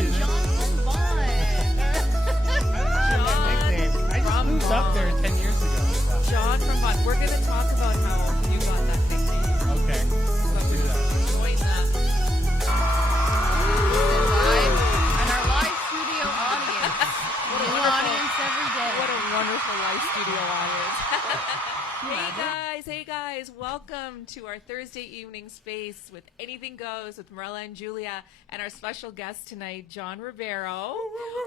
Vaughn, John from Vaughn. I just moved up there 10 years ago. So. John from Vaughn. We're going to talk about how you got that nickname. Okay. But Do that. join the Live and our live studio audience. New audience every day. What a wonderful live studio audience. Hey guys, welcome to our Thursday evening space with Anything Goes with Morella and Julia and our special guest tonight, John Rivero,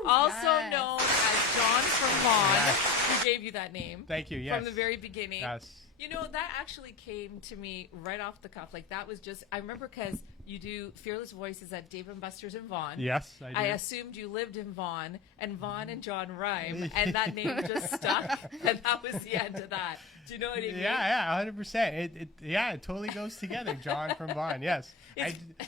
also Yes. known as John from Vaughn. Yes. Who gave you that name? Thank you. Yes. From the very beginning. Yes. You know, that actually came to me right off the cuff. Like, that was just, I remember because you do Fearless Voices at Dave & Buster's in Vaughan. Yes, I do. I assumed you lived in Vaughan, and Vaughan and John rhyme, and that name just stuck, and that was the end of that. Do you know what I mean? Yeah, 100%. It totally goes together. John from Vaughan. Yes,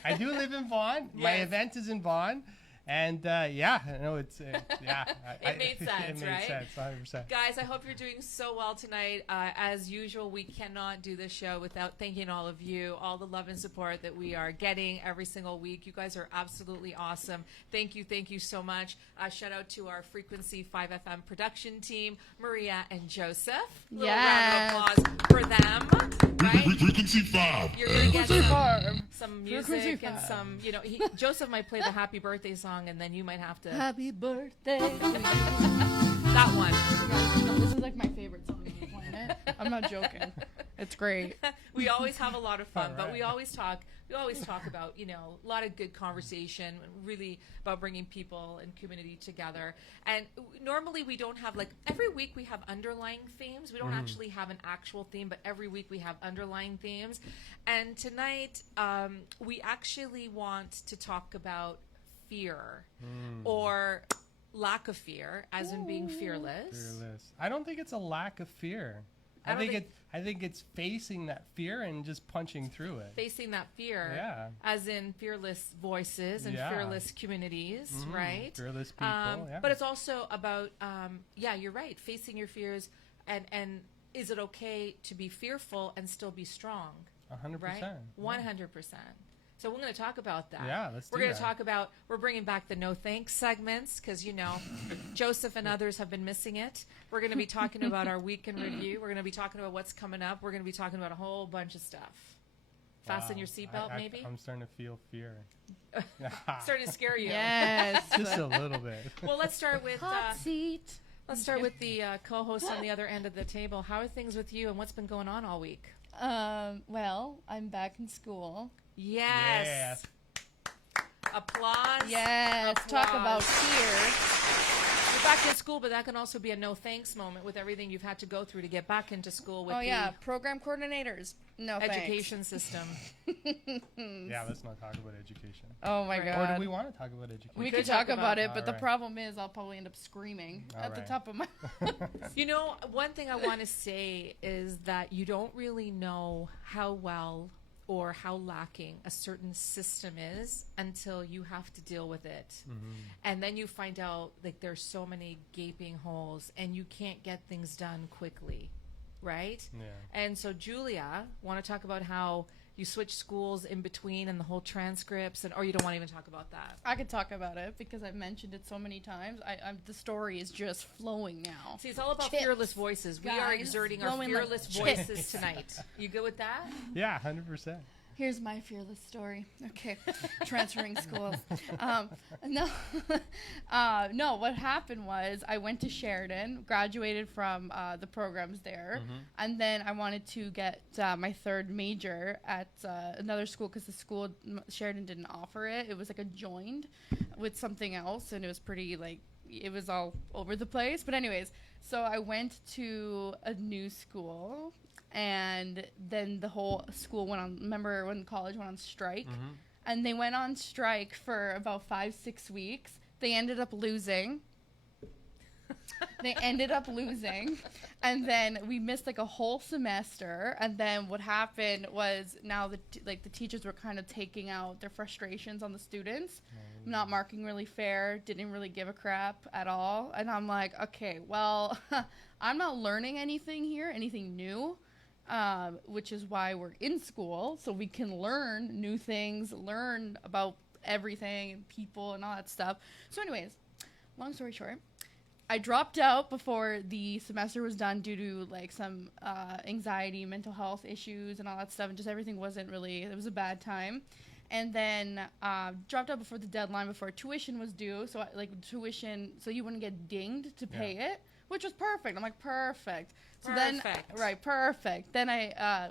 I do live in Vaughan. My Yes. event is in Vaughan, and it's It made sense, it made right? sense, 100%. Guys, I hope you're doing so well tonight. As usual, we cannot do this show without thanking all of you, all the love and support that we are getting every single week. You guys are absolutely awesome. Thank you so much. Shout out to our Frequency 5 FM production team, Maria and Joseph. Little Yes. round of applause for them. Right? Frequency 5. You're going to get some Frequency music and 5. some, Joseph might play the happy birthday song, and then you might have to, Happy birthday. that one. This is like my favorite song on the planet. I'm not joking. It's great. We always have a lot of fun, All but right. we always talk about, a lot of good conversation, really about bringing people and community together. And normally we don't have, every week we have underlying themes. We don't actually have an actual theme, but every week we have underlying themes. And tonight we actually want to talk about fear or lack of fear, as in being fearless. Fearless. I don't think it's a lack of fear. I don't think- I think it's facing that fear and just punching through it. Facing that fear, Yeah. as in fearless voices and Yeah. fearless communities, right? Fearless people. Yeah. But it's also about, you're right, facing your fears, and is it okay to be fearful and still be strong, 100%. right? 100%. So we're going to talk about that. Yeah, let's We're do going to that. talk about, we're bringing back the no thanks segments because, Joseph and others have been missing it. We're going to be talking about our week in review. We're going to be talking about what's coming up. We're going to be talking about a whole bunch of stuff. Fasten Wow. your seatbelt, maybe? I'm starting to feel fear. Starting to scare you. Yes. Just a little bit. Well, let's start with Hot seat. the co-host on the other end of the table. How are things with you, and what's been going on all week? Well, I'm back in school. Yes. Applause. Yes. Talk about Applause. fear. You're back in school, but that can also be a no thanks moment with everything you've had to go through to get back into school with Oh yeah, program coordinators. No the thanks. education system. Yeah, let's not talk about education. Oh my Right. Or god. do we want to talk about education? We could could talk talk about about- it, but the Alright. problem is I'll probably end up screaming at the Alright. top of my. One thing I want to say is that you don't really know how well or how lacking a certain system is until you have to deal with it. And then you find out there's so many gaping holes and you can't get things done quickly, right? Yeah. And so Julia, want to talk about how you switch schools in between and the whole transcripts, or you don't want to even talk about that? I could talk about it because I've mentioned it so many times. The story is just flowing now. See, it's all about Chips. fearless voices. We are Guys, exerting our blowing like fearless chips. voices tonight. You good with that? Yeah, 100%. Here's my fearless story. Okay, transferring schools. No, no. What happened was I went to Sheridan, graduated from the programs there, and then I wanted to get my third major at another school because the school Sheridan didn't offer it. It was like a joined with something else, and it was pretty it was all over the place. But anyways, so I went to a new school. And then the whole school went on, remember when college went on strike? And they went on strike for about 5-6 weeks. They ended up losing. And then we missed a whole semester. And then what happened was now the teachers were kind of taking out their frustrations on the students. Not marking really fair, didn't really give a crap at all. And I'm like, okay, well, I'm not learning anything here, anything new. Which is why we're in school, so we can learn new things, learn about everything and people and all that stuff. So anyways, long story short, I dropped out before the semester was done due to like some anxiety, mental health issues and all that stuff, and just everything wasn't really, it was a bad time. And then dropped out before the deadline, before tuition was due. So tuition, so you wouldn't get dinged to pay it, which was perfect. I'm like, perfect. So perfect. Then I,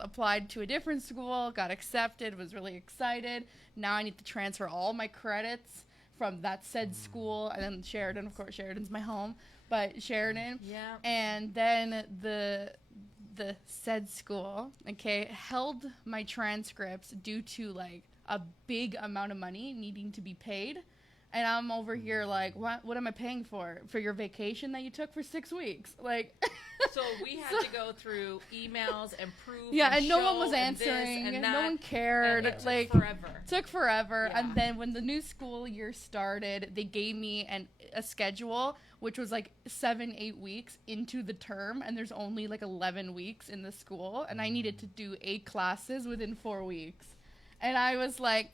applied to a different school, got accepted, was really excited. Now I need to transfer all my credits from that said school, and then Sheridan, of course, Sheridan's my home, but Sheridan. Yeah. And then the said school, okay, held my transcripts due to like a big amount of money needing to be paid. And I'm over here like, what am I paying for? For your vacation that you took for 6 weeks? Like, so we had to go through emails and proof. Yeah, and no one show was and this answering. and No that, one cared. and it took Like, forever. took forever. Yeah. And then when the new school year started, they gave me a schedule, which was like 7-8 weeks into the term. And there's only like 11 weeks in the school. And I needed to do 8 classes within 4 weeks. And I was like,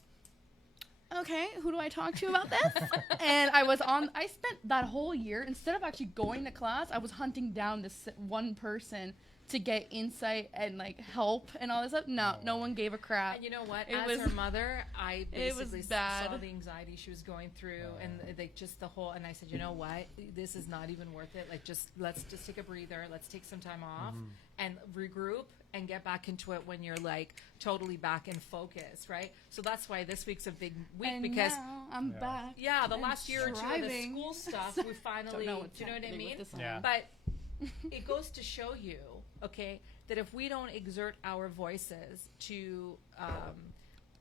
okay, who do I talk to about this? And I spent that whole year, instead of actually going to class, I was hunting down this one person to get insight and like help and all this stuff. No one gave a crap. And you know what? It As her mother, I basically bad. saw the anxiety she was going through, and like just the whole. And I said, you know what? This is not even worth it. Like, let's just take a breather. Let's take some time off and regroup and get back into it when you're like totally back in focus, right? So that's why this week's a big week, And because now I'm back. yeah, the and last year or two of the striving. school stuff, we finally. Don't know Do what's you know what I happening mean? with this Yeah. one. But it goes to show you, okay, that if we don't exert our voices to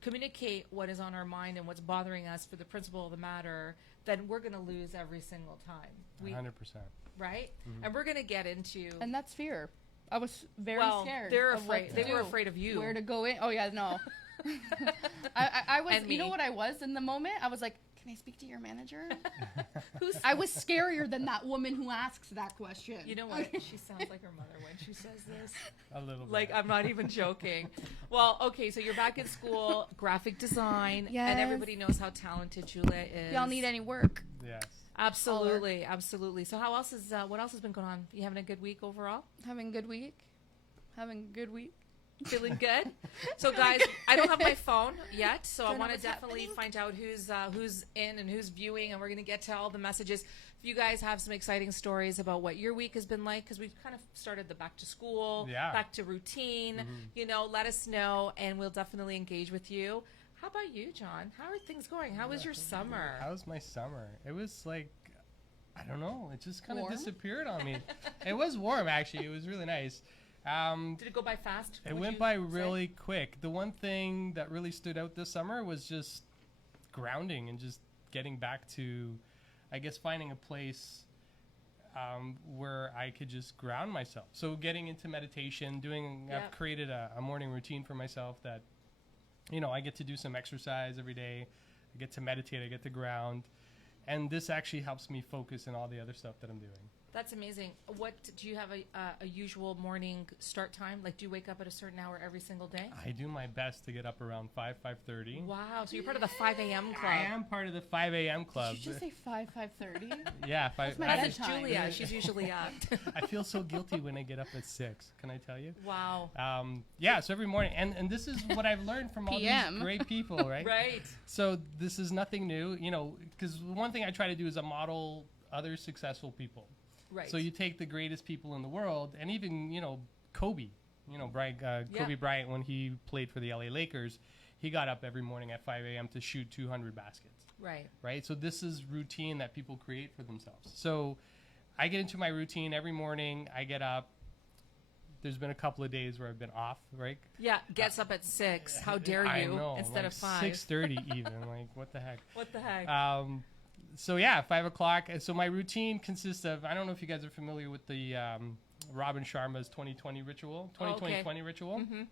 communicate what is on our mind and what's bothering us for the principle of the matter, then we're going to lose every single time. 100%. Right? And we're going to get into. And that's fear. I was very well, scared. they're of what afraid. to They were do, afraid of you. Where to go in? Oh yeah, no. I was. And You know me. what I was in the moment? I was like, "Can I speak to your manager?" I was scarier than that woman who asks that question. You know what? She sounds like her mother when she says this. A little bit. Like, I'm not even joking. Well, okay, so you're back in school, graphic design, Yes. and everybody knows how talented Julia is. Y'all need any work? Yes. Absolutely, absolutely. So how else is what else has been going on? You having a good week overall? Having a good week. Having a good week. Feeling good? So guys, I don't have my phone yet, so I Don't know want to what's definitely happening. find out who's in and who's viewing, and we're going to get to all the messages. If you guys have some exciting stories about what your week has been like, because we've kind of started the back to school, Yeah. back to routine, you know, let us know, and we'll definitely engage with you. How about you, John? How are things going? How was your summer? How was my summer? It was like, I don't know. It just kind of Warm? disappeared on me. It was warm, actually. It was really nice. Did it go by fast? It would went you by say? really quick. The one thing that really stood out this summer was just grounding and just getting back to, I guess, finding a place where I could just ground myself. So getting into meditation, I've created a morning routine for myself that, you know, I get to do some exercise every day. I get to meditate. I get to ground. And this actually helps me focus in all the other stuff that I'm doing. That's amazing. What do you have a usual morning start time? Like, do you wake up at a certain hour every single day? I do my best to get up around 5:30. Wow, so you're part of the 5 a.m. club. I am part of the 5 a.m. club. Did you just say 5:30? Yeah, That's my That bed is time. Julia. She's usually up. I feel so guilty when I get up at 6. Can I tell you? Wow. Yeah, so every morning, and this is what I've learned from all PM. these great people, right? Right. So this is nothing new, you know, because one thing I try to do is I model other successful people. Right. So you take the greatest people in the world, and even, you know, Kobe, Yeah. Kobe Bryant, when he played for the LA Lakers, he got up every morning at 5 a.m. to shoot 200 baskets. Right. Right? So this is routine that people create for themselves. So I get into my routine every morning. I get up. There's been a couple of days where I've been off, right? Yeah. Gets up at 6. How dare I you? know, Instead like of 5. 6:30 even. Like, what the heck? What the heck? So yeah, 5 o'clock. So my routine consists of, I don't know if you guys are familiar with the Robin Sharma's 2020 ritual, 2020 ritual. Mm-hmm.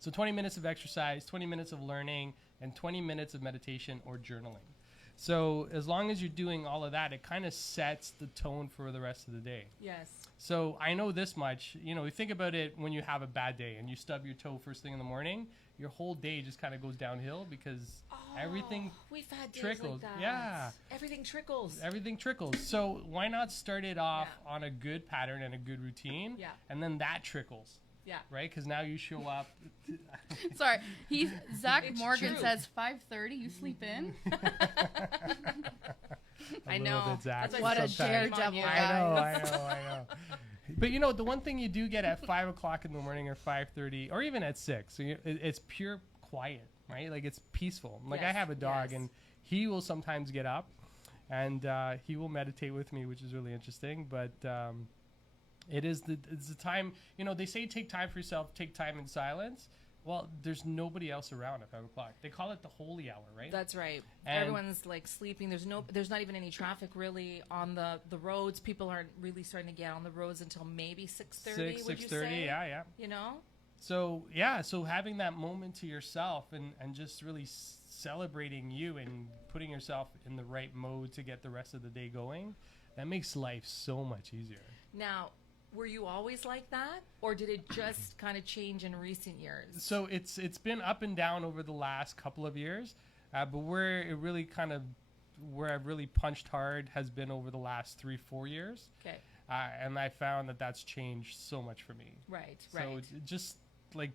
So 20 minutes of exercise, 20 minutes of learning, and 20 minutes of meditation or journaling. So as long as you're doing all of that, it kind of sets the tone for the rest of the day. Yes. So I know this much, you know, you think about it when you have a bad day and you stub your toe first thing in the morning, your whole day just kind of goes downhill because Everything we've had days trickles. like that. Yeah. Everything trickles. Everything trickles. So why not start it off Yeah. on a good pattern and a good routine? Yeah. And then that trickles, Yeah. right? Because now you show up. Sorry, Zach It's Morgan true. says 5:30. You sleep in? I little know. bit, Zach, That's What a sometimes. daredevil Yeah. guy. I know. But you know, the one thing you do get at 5 o'clock in the morning or 5:30 or even at 6, so it's pure quiet, right? Like it's peaceful. Like I Yes, have a dog yes. and he will sometimes get up and he will meditate with me, which is really interesting. But it's the time, you know, they say take time for yourself, take time in silence. Well, there's nobody else around at 5 o'clock. They call it the holy hour, right? That's right. And- Everyone's like sleeping. There's not even any traffic really on the roads. People aren't really starting to get on the roads until maybe 6:30. Would you 6:30, say? yeah. You know? So having that moment to yourself and just really celebrating you and putting yourself in the right mode to get the rest of the day going, that makes life so much easier. Now, were you always like that, or did it just kind of change in recent years? So it's been up and down over the last couple of years, but where I've really punched hard has been over the last 3-4 years, Okay. and I found that that's changed so much for me. Right. So Right. it's just like,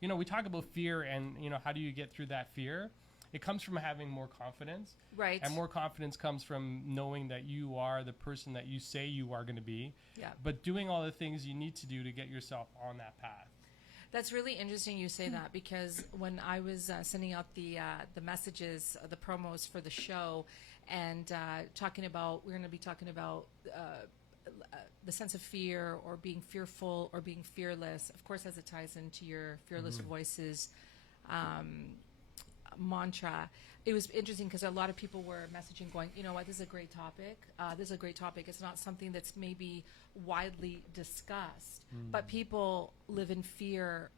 you know, we talk about fear and, you know, how do you get through that fear? It comes from having more confidence. Right. And more confidence comes from knowing that you are the person that you say you are going to be, Yeah. but doing all the things you need to do to get yourself on that path. That's really interesting you say that, because when I was sending out the messages, the promos for the show, and we're going to be talking about the sense of fear or being fearful or being fearless, of course, as it ties into your Fearless Voices mantra. It was interesting because a lot of people were messaging going, you know what, this is a great topic. This is a great topic. It's not something that's maybe widely discussed, but people live in fear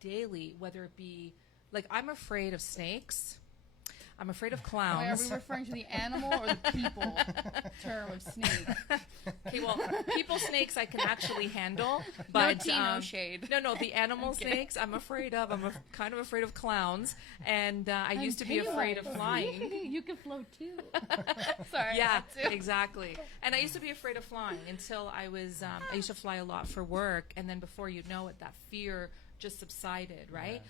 daily, whether it be, like, I'm afraid of snakes. I'm afraid of Wait, are clowns. we referring to the animal or the people term of snake? Okay, well, people snakes I can actually handle, No but tea, no shade. No, the animal Okay. snakes I'm afraid of. I'm kind of afraid of clowns, and I used to be And afraid of Pennywise. flying. You can float too. Sorry. Yeah, I had to. exactly. And I used to be afraid of flying until I was. I used to fly a lot for work, and then before you know it, that fear just subsided, right?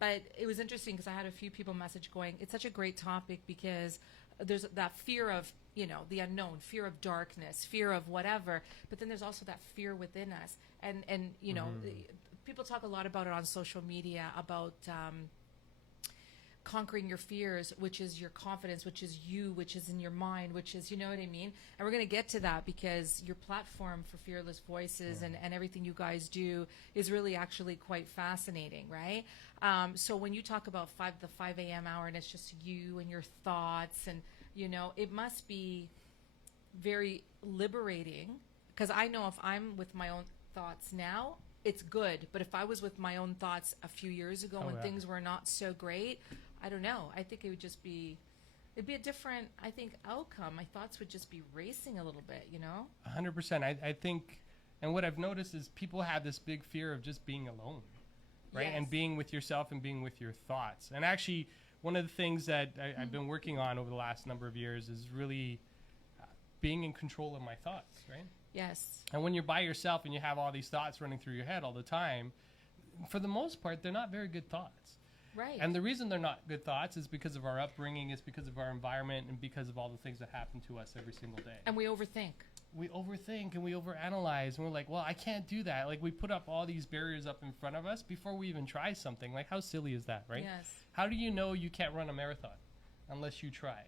But it was interesting because I had a few people message going, it's such a great topic because there's that fear of, you know, the unknown, fear of darkness, fear of whatever, but then there's also that fear within us. And you know, people talk a lot about it on social media, about conquering your fears, which is your confidence, which is you, which is in your mind, which is, you know what I mean? And we're going to get to that because your platform for Fearless Voices and everything you guys do is really actually quite fascinating, right? So when you talk about the 5 a.m. hour and it's just you and your thoughts, and, you know, it must be very liberating, because I know if I'm with my own thoughts now, it's good. But if I was with my own thoughts a few years ago when things were not so great, I don't know. I think it would just be, it'd be a different, I think, outcome. My thoughts would just be racing a little bit, you know? 100%. I think, and what I've noticed is people have this big fear of just being alone, right? Yes. And being with yourself and being with your thoughts. And actually, one of the things that I've been working on over the last number of years is really being in control of my thoughts, right? Yes. And when you're by yourself and you have all these thoughts running through your head all the time, for the most part, they're not very good thoughts. Right. And the reason they're not good thoughts is because of our upbringing, it's because of our environment, and because of all the things that happen to us every single day. And we overthink. We overthink and we overanalyze, and we're like, well, I can't do that. Like, we put up all these barriers up in front of us before we even try something. Like, how silly is that, right? Yes. How do you know you can't run a marathon unless you try?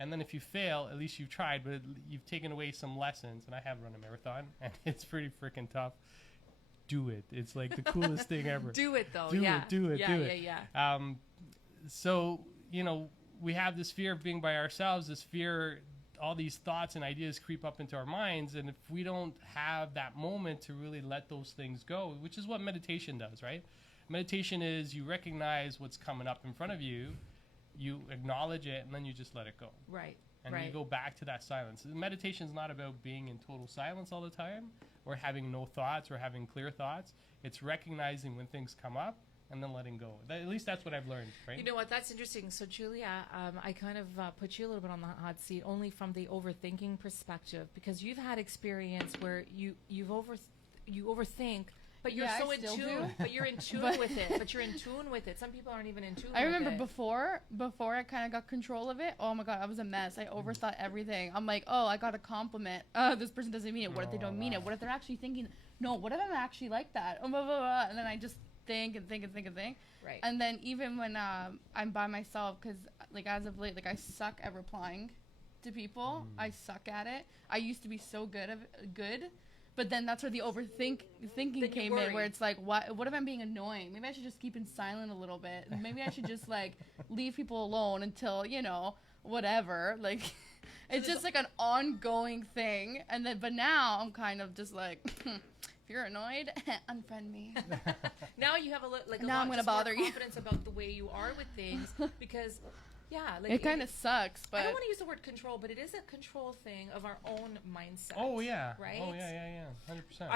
And then if you fail, at least you've tried, but you've taken away some lessons. And I have run a marathon, and it's pretty freaking tough. Do it. It's like the coolest thing ever. Do it, though. Do yeah. it, do it, yeah, do it. Yeah. So, you know, we have this fear of being by ourselves, this fear, all these thoughts and ideas creep up into our minds. And if we don't have that moment to really let those things go, which is what meditation does, right? Meditation is you recognize what's coming up in front of you, you acknowledge it, and then you just let it go. Right. And you go back to that silence. Meditation is not about being in total silence all the time or having no thoughts or having clear thoughts. It's recognizing when things come up and then letting go. At least that's what I've learned, right? You know what? That's interesting. So, Julia, I kind of put you a little bit on the hot seat only from the overthinking perspective, because you've had experience where you overthink, but you're Yeah, so I in still tune. do. But you're in tune But- with it. But you're in tune with it. Some people aren't even in tune. I remember with it. before I kind of got control of it. Oh my god, I was a mess. I overthought everything. I'm like, oh, I got a compliment. This person doesn't mean it. What if they don't mean it? What if they're actually thinking? No. What if I'm actually like that? Blah, blah, blah. And then I just think and think and think and think. Right. And then even when I'm by myself, because like as of late, like I suck at replying to people. I suck at it. I used to be so good. But then that's where the thinking Then you came in, where worry. it's like, what if I'm being annoying? Maybe I should just keep it silent a little bit. Maybe I should just like leave people alone until, whatever. Like, it's just like an ongoing thing. And then, but now I'm kind of just like, if you're annoyed, unfriend me. Now you have a Now I'm lot gonna just more bother you. confidence about the way you are with things, because like It kind of sucks, I but don't want to use the word control, but it is a control thing of our own mindset. Oh yeah. Right? Oh yeah. 100%.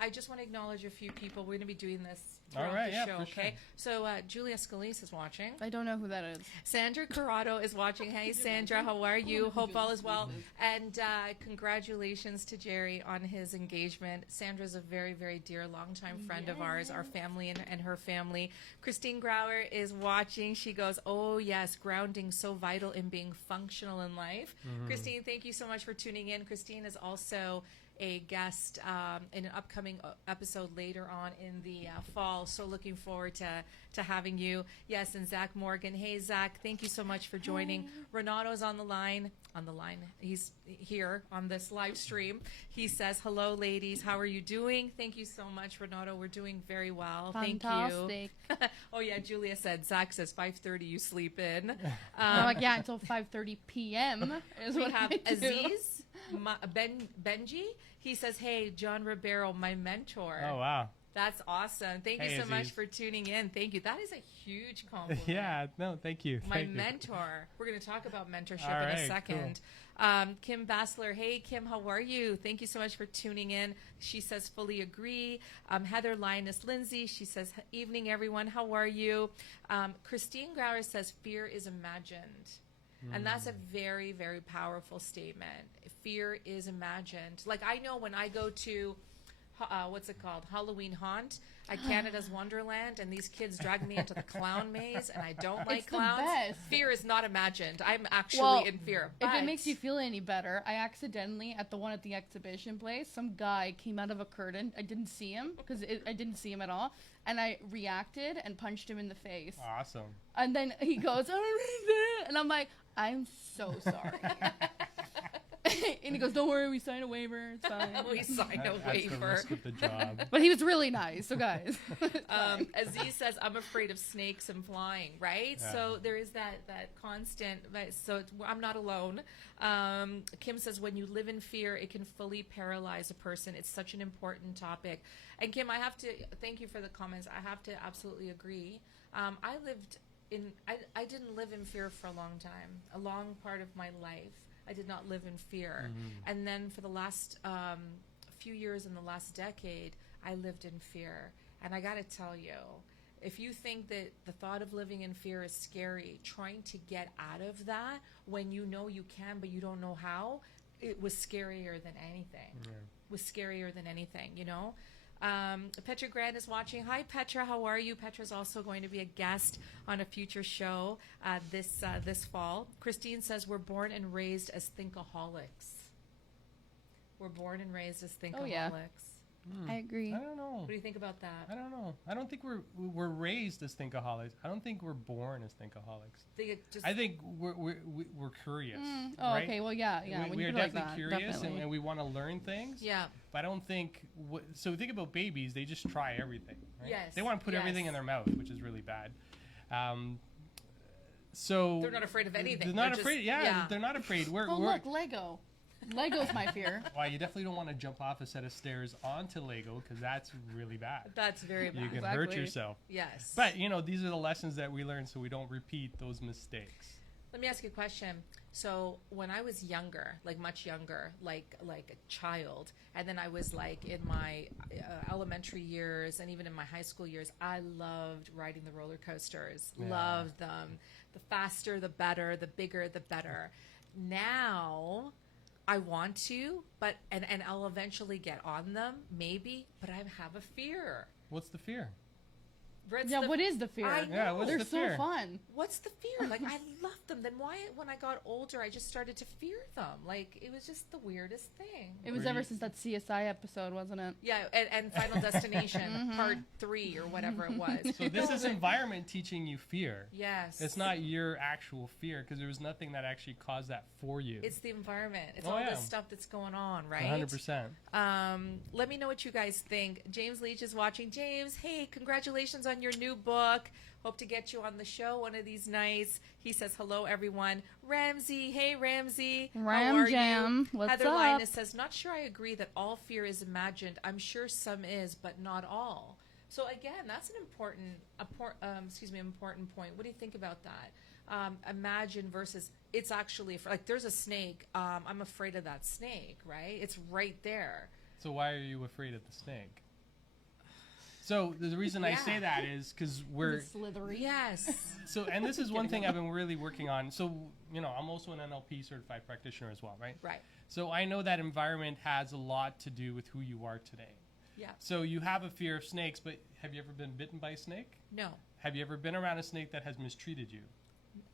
I just want to acknowledge a few people. We're going to be doing this All throughout right, the yeah, show, for okay? So Julia Scalise is watching. I don't know who that is. Sandra Corrado is watching. Hey, Sandra, how are you? Hope all is well. And congratulations to Jerry on his engagement. Sandra's a very, very dear, longtime friend of ours, our family and her family. Christine Grauer is watching. She goes, oh, yes, grounding so vital in being functional in life. Christine, thank you so much for tuning in. Christine is also a guest in an upcoming episode later on in the fall. So looking forward to having you. Yes, and Zach Morgan. Hey, Zach, thank you so much for joining. Renato's on the line. He's here on this live stream. He says, hello, ladies. How are you doing? Thank you so much, Renato. We're doing very well. Thank Fantastic. you. Oh, yeah, Julia said, Zach says 5:30 you sleep in. I'm like, yeah, until 5:30 p.m. is We what have I do. Aziz Benji. He says, hey, John Ribeiro, my mentor. Oh wow. That's awesome. Thank Hey, you so much Aziz. for tuning in. Thank you. That is a huge compliment. Yeah. No, thank you. My Thank you. mentor. We're going to talk about mentorship All in a right, second. Kim Bassler. Hey, Kim, how are you? Thank you so much for tuning in. She says, fully agree. Heather Linus Lindsay. She says, evening, everyone. How are you? Christine Grauer says, fear is imagined. And that's a very, very powerful statement. Fear is imagined. Like, I know when I go to, what's it called? Halloween Haunt at Canada's Wonderland, and these kids drag me into the clown maze, and I don't like It's the clowns. best. Fear is not imagined. I'm actually Well, in fear. If But it makes you feel any better, I accidentally, at the exhibition place, some guy came out of a curtain. I didn't see him because I didn't see him at all. And I reacted and punched him in the face. Awesome. And then he goes, "Oh," and I'm like, I'm so sorry. And he goes, don't worry, we signed a waiver. It's fine. we signed a That's the waiver. risk of the job. But he was really nice, so guys. it's fine. Aziz says, I'm afraid of snakes and flying, right? Yeah. So there is that constant, I'm not alone. Kim says, when you live in fear, it can fully paralyze a person. It's such an important topic. And Kim, I have to thank you for the comments. I have to absolutely agree. I didn't live in fear for a long time. A long part of my life, I did not live in fear. And then for the last few years in the last decade, I lived in fear. And I got to tell you, if you think that the thought of living in fear is scary, trying to get out of that when you know you can but you don't know how, it was scarier than anything. Was scarier than anything, you know? Petra Grant is watching. Hi, Petra. How are you? Petra's also going to be a guest on a future show this fall. Christine says, we're born and raised as thinkaholics. We're born and raised as thinkaholics. Oh, yeah. I agree. I don't know. What do you think about that? I don't know. I don't think we're raised as thinkaholics. I don't think we're born as thinkaholics. I think we're curious. Oh, right? okay. Well, yeah. When we you are put it like definitely that, curious, definitely. and we want to learn things. Yeah. But I don't think. So think about babies; they just try everything. Right? Yes, They want to put yes. everything in their mouth, which is really bad. So They're not afraid of anything. They're not They're afraid. just- They're not afraid. We're Look, Lego. Lego's my fear. Well, you definitely don't want to jump off a set of stairs onto Lego because that's really bad. That's very bad. You can hurt Exactly. yourself. Yes. But these are the lessons that we learn so we don't repeat those mistakes. Let me ask you a question. So when I was younger, like much younger, like a child, and then I was like in my elementary years and even in my high school years, I loved riding the roller coasters. Yeah. Loved them. The faster, the better. The bigger, the better. Now, I want to, but and I'll eventually get on them, maybe. But I have a fear. What's the fear? What's Yeah, the- what is the fear? I Yeah, know. what's They're the so fear? fun. What's the fear? Like, I loved them. Then why, when I got older, I just started to fear them? Like, it was just the weirdest thing. It was Were ever you- since that CSI episode, wasn't it? Yeah, and Final Destination, part 3 or whatever it was. So this is environment teaching you fear. Yes. It's not your actual fear because there was nothing that actually caused that for you. It's the environment. It's Oh, all yeah. this stuff that's going on, right? 100%. Let me know what you guys think. James Leach is watching. James, hey, congratulations on your new book. Hope to get you on the show one of these nights. He says, hello, everyone. Ramsey, hey, Ramsey. How Ram are Jam, you? what's Heather up? Linus says, not sure I agree that all fear is imagined. I'm sure some is, but not all. So again, that's an important point. What do you think about that? Imagine versus it's actually, like there's a snake. I'm afraid of that snake, right? It's right there. So why are you afraid of the snake? So the reason I say Yeah. that is because we're Slithery. Yes. so, and this is one thing I've been really working on. So, you know, I'm also an NLP certified practitioner as well, right? Right. So I know that environment has a lot to do with who you are today. Yeah. So you have a fear of snakes, but have you ever been bitten by a snake? No. Have you ever been around a snake that has mistreated you?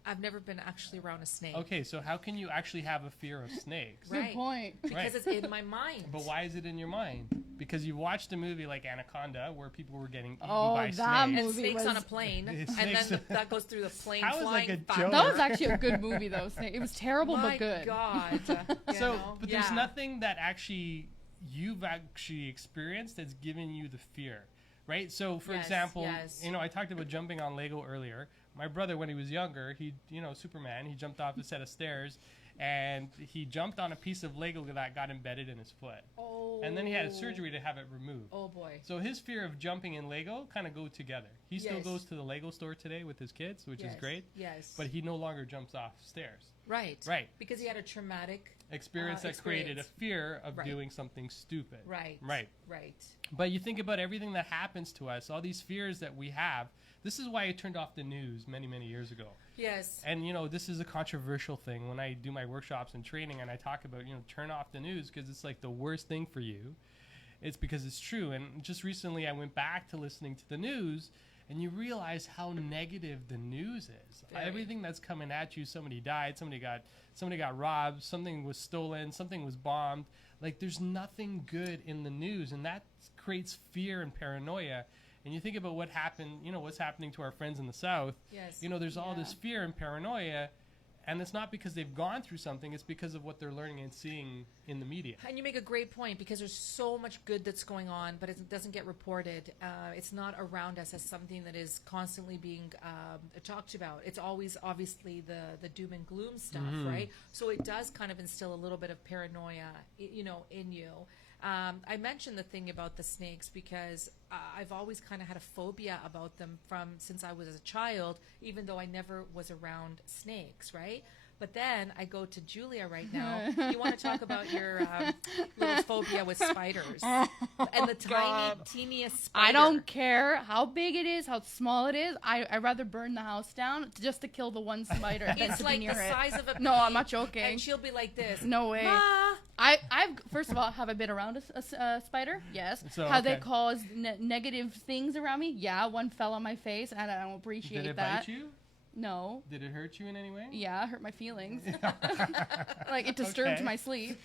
I've never been actually around a snake. Okay, so how can you actually have a fear of snakes? Good Right. point. Because Right. it's in my mind. But why is it in your mind? Because you watched a movie like Anaconda where people were getting eaten Oh, by that snakes. And movie snakes was- on a plane, and Snakes- then that goes through the plane How is that flying. a thunder. joke? That was actually a good movie, though. Snake. It was terrible, My but good. God. You So, know? but there's Yeah. nothing that actually you've actually experienced that's given you the fear, right? So, for Yes, example, yes. you know, I talked about jumping on Lego earlier. My brother, when he was younger, he, you know, Superman, he jumped off a set of stairs and he jumped on a piece of Lego that got embedded in his foot. Oh. And then he had a surgery to have it removed. Oh boy. So his fear of jumping in Lego kind of go together. He still Yes. goes to the Lego store today with his kids, which is Yes. great, Yes. but he no longer jumps off stairs. Right. Right. Because he had a traumatic. Experience that created a experience. fear of Right. doing something stupid. Right. Right. Right. But you think about everything that happens to us, all these fears that we have. This is why I turned off the news many, many years ago. Yes. And, you know, this is a controversial thing when I do my workshops and training and I talk about, you know, turn off the news because it's like the worst thing for you. It's because it's true. And just recently I went back to listening to the news and you realize how negative the news is. Very. Everything that's coming at you, somebody died, somebody got robbed, something was stolen, something was bombed. Like there's nothing good in the news and that creates fear and paranoia. And you think about what happened, you know, what's happening to our friends in the South. Yes. You know, there's all Yeah. this fear and paranoia, and it's not because they've gone through something, it's because of what they're learning and seeing in the media. And you make a great point because there's so much good that's going on, but it doesn't get reported. It's not around us as something that is constantly being talked about. It's always obviously the doom and gloom stuff, right? So it does kind of instill a little bit of paranoia, you know, in you. I mentioned the thing about the snakes because I've always kind of had a phobia about them since I was a child, even though I never was around snakes, right? But then I go to Julia right now. You want to talk about your little phobia with spiders and the tiny, teeniest spider. I don't care how big it is, how small it is. I'd rather burn the house down just to kill the one spider than It's to like be the near it. size of a No, pea, I'm not joking. And she'll be like this. No way. Ma! I've first of all, have I been around a spider? Yes. So, Have they okay. caused negative things around me? Yeah. One fell on my face, and I don't appreciate Did it that. bite you? No. Did it hurt you in any way? Yeah, it hurt my feelings. Like, it disturbed Okay. my sleep.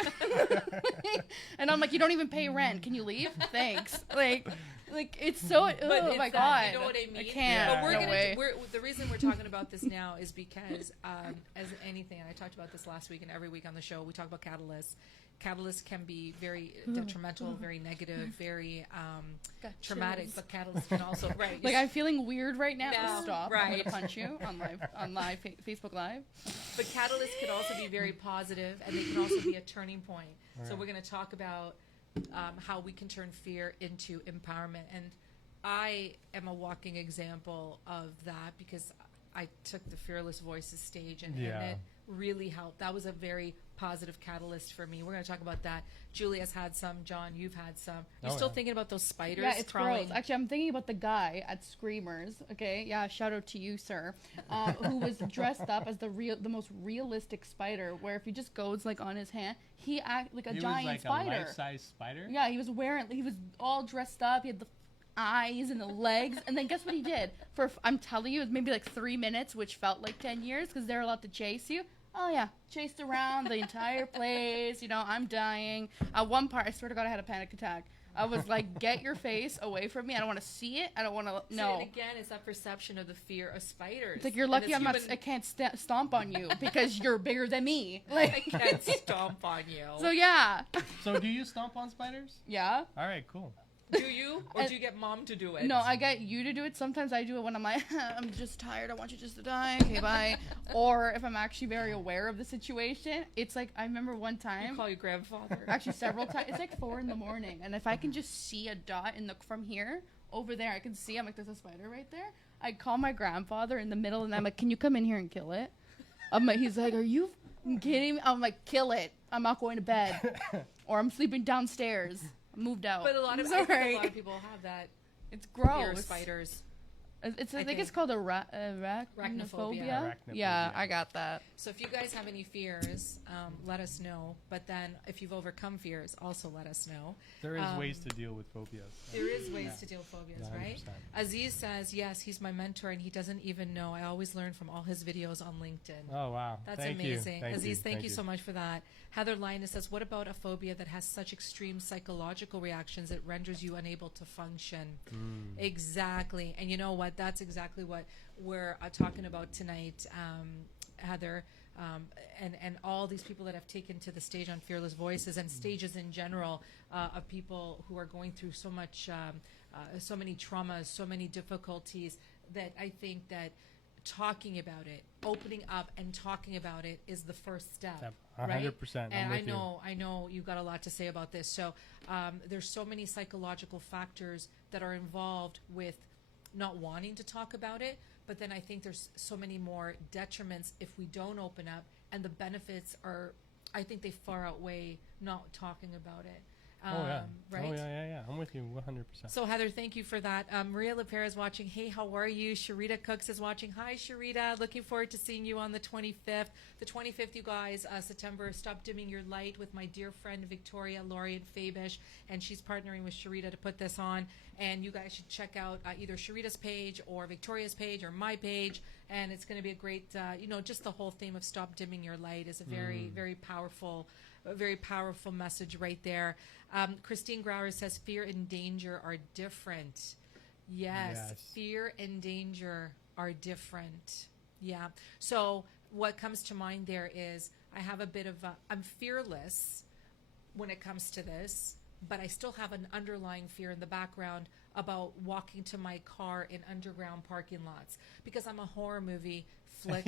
And I'm like, you don't even pay rent. Can you leave? Thanks. Like it's so. But Oh it's my that, god. you know what I mean? I can't. But we're no gonna. way. The reason we're talking about this now is because, as anything, and I talked about this last week and every week on the show, we talk about catalysts. Catalysts can be very detrimental, very negative, very Got traumatic. chills. But catalysts can also right. Like, I'm feeling weird right now. No, Stop. I'm right. gonna punch you on live Facebook Live. But catalysts can also be very positive, and they can also be a turning point. So we're going to talk about how we can turn fear into empowerment. And I am a walking example of that because I took the Fearless Voices stage, and Yeah. it really helped. That was a very positive catalyst for me. We're going to talk about that. Julia's had some. John, you've had some. You're Oh, still yeah. thinking about those spiders Yeah, it's crawling? gross. Actually, I'm thinking about the guy at Screamers. Okay, yeah, shout out to you, sir, who was dressed up as the most realistic spider. Where if he just goes like on his hand, he act like a He giant was like spider. a life-size spider. Yeah, he was all dressed up. He had the eyes and the legs, and then guess what he did? I'm telling you, it was maybe like 3 minutes, which felt like 10 years because they're allowed to chase you. Oh yeah, chased around the entire place. You know, I'm dying. At one part, I swear to God, I had a panic attack. I was like, "Get your face away from me! I don't want to see it. I don't want to. So, No." and again, it's that perception of the fear of spiders. It's like you're And lucky it's I can't stomp on you because you're bigger than me. I Like, can't stomp on you. so yeah, So do you stomp on spiders? yeah. All right, cool. Do you? Or do you get mom to do it? No, I get you to do it. Sometimes I do it when I'm like, I'm just tired. I want you just to die. Okay, bye. Or if I'm actually very aware of the situation, it's like I remember one You time, call your grandfather. actually several times. It's like 4 a.m, and if I can just see a dot from here over there, I can see. I'm like, there's a spider right there. I call my grandfather in the middle, and I'm like, can you come in here and kill it? He's like, are you kidding me? I'm like, kill it. I'm not going to bed, or I'm sleeping downstairs. I moved out. But I think a lot of people have that It's fear gross. of spiders. I think it's called arachnophobia. Arachnophobia. Yeah, I got that. So if you guys have any fears, let us know. But then if you've overcome fears, also let us know. There is ways to deal with phobias. There is ways to deal with phobias, Yeah, right? 100%. Aziz says, yes, he's my mentor and he doesn't even know. I always learn from all his videos on LinkedIn. Oh wow, That's Thank amazing. You. Aziz, thank you so much for that. Heather Linus says, what about a phobia that has such extreme psychological reactions it renders you unable to function? Exactly. And you know what? That's exactly what we're talking about tonight, Heather. And all these people that have taken to the stage on Fearless Voices and stages in general of people who are going through so much, so many traumas, so many difficulties, that I think that talking about it, opening up and talking about it is the first step. 100%. And I'm with I know you've got a lot to say about this. So there's so many psychological factors that are involved with not wanting to talk about it, but then I think there's so many more detriments if we don't open up, and the benefits are, I think they far outweigh not talking about it. Oh yeah. Right? Oh yeah. I'm with you 100%. So Heather, thank you for that. Maria Lepera is watching. Hey, how are you? Sharita Cooks is watching. Hi, Sharita. Looking forward to seeing you on the 25th. The 25th, you guys, September, Stop Dimming Your Light with my dear friend Victoria Laurie Fabish, and she's partnering with Sharita to put this on. And you guys should check out either Sharita's page or Victoria's page or my page. And it's going to be a great, just the whole theme of Stop Dimming Your Light is a very, very powerful message right there. Christine Grauer says fear and danger are different. Yes, fear and danger are different. Yeah. So what comes to mind there is I have a bit of I'm fearless when it comes to this, but I still have an underlying fear in the background about walking to my car in underground parking lots because I'm a horror movie flick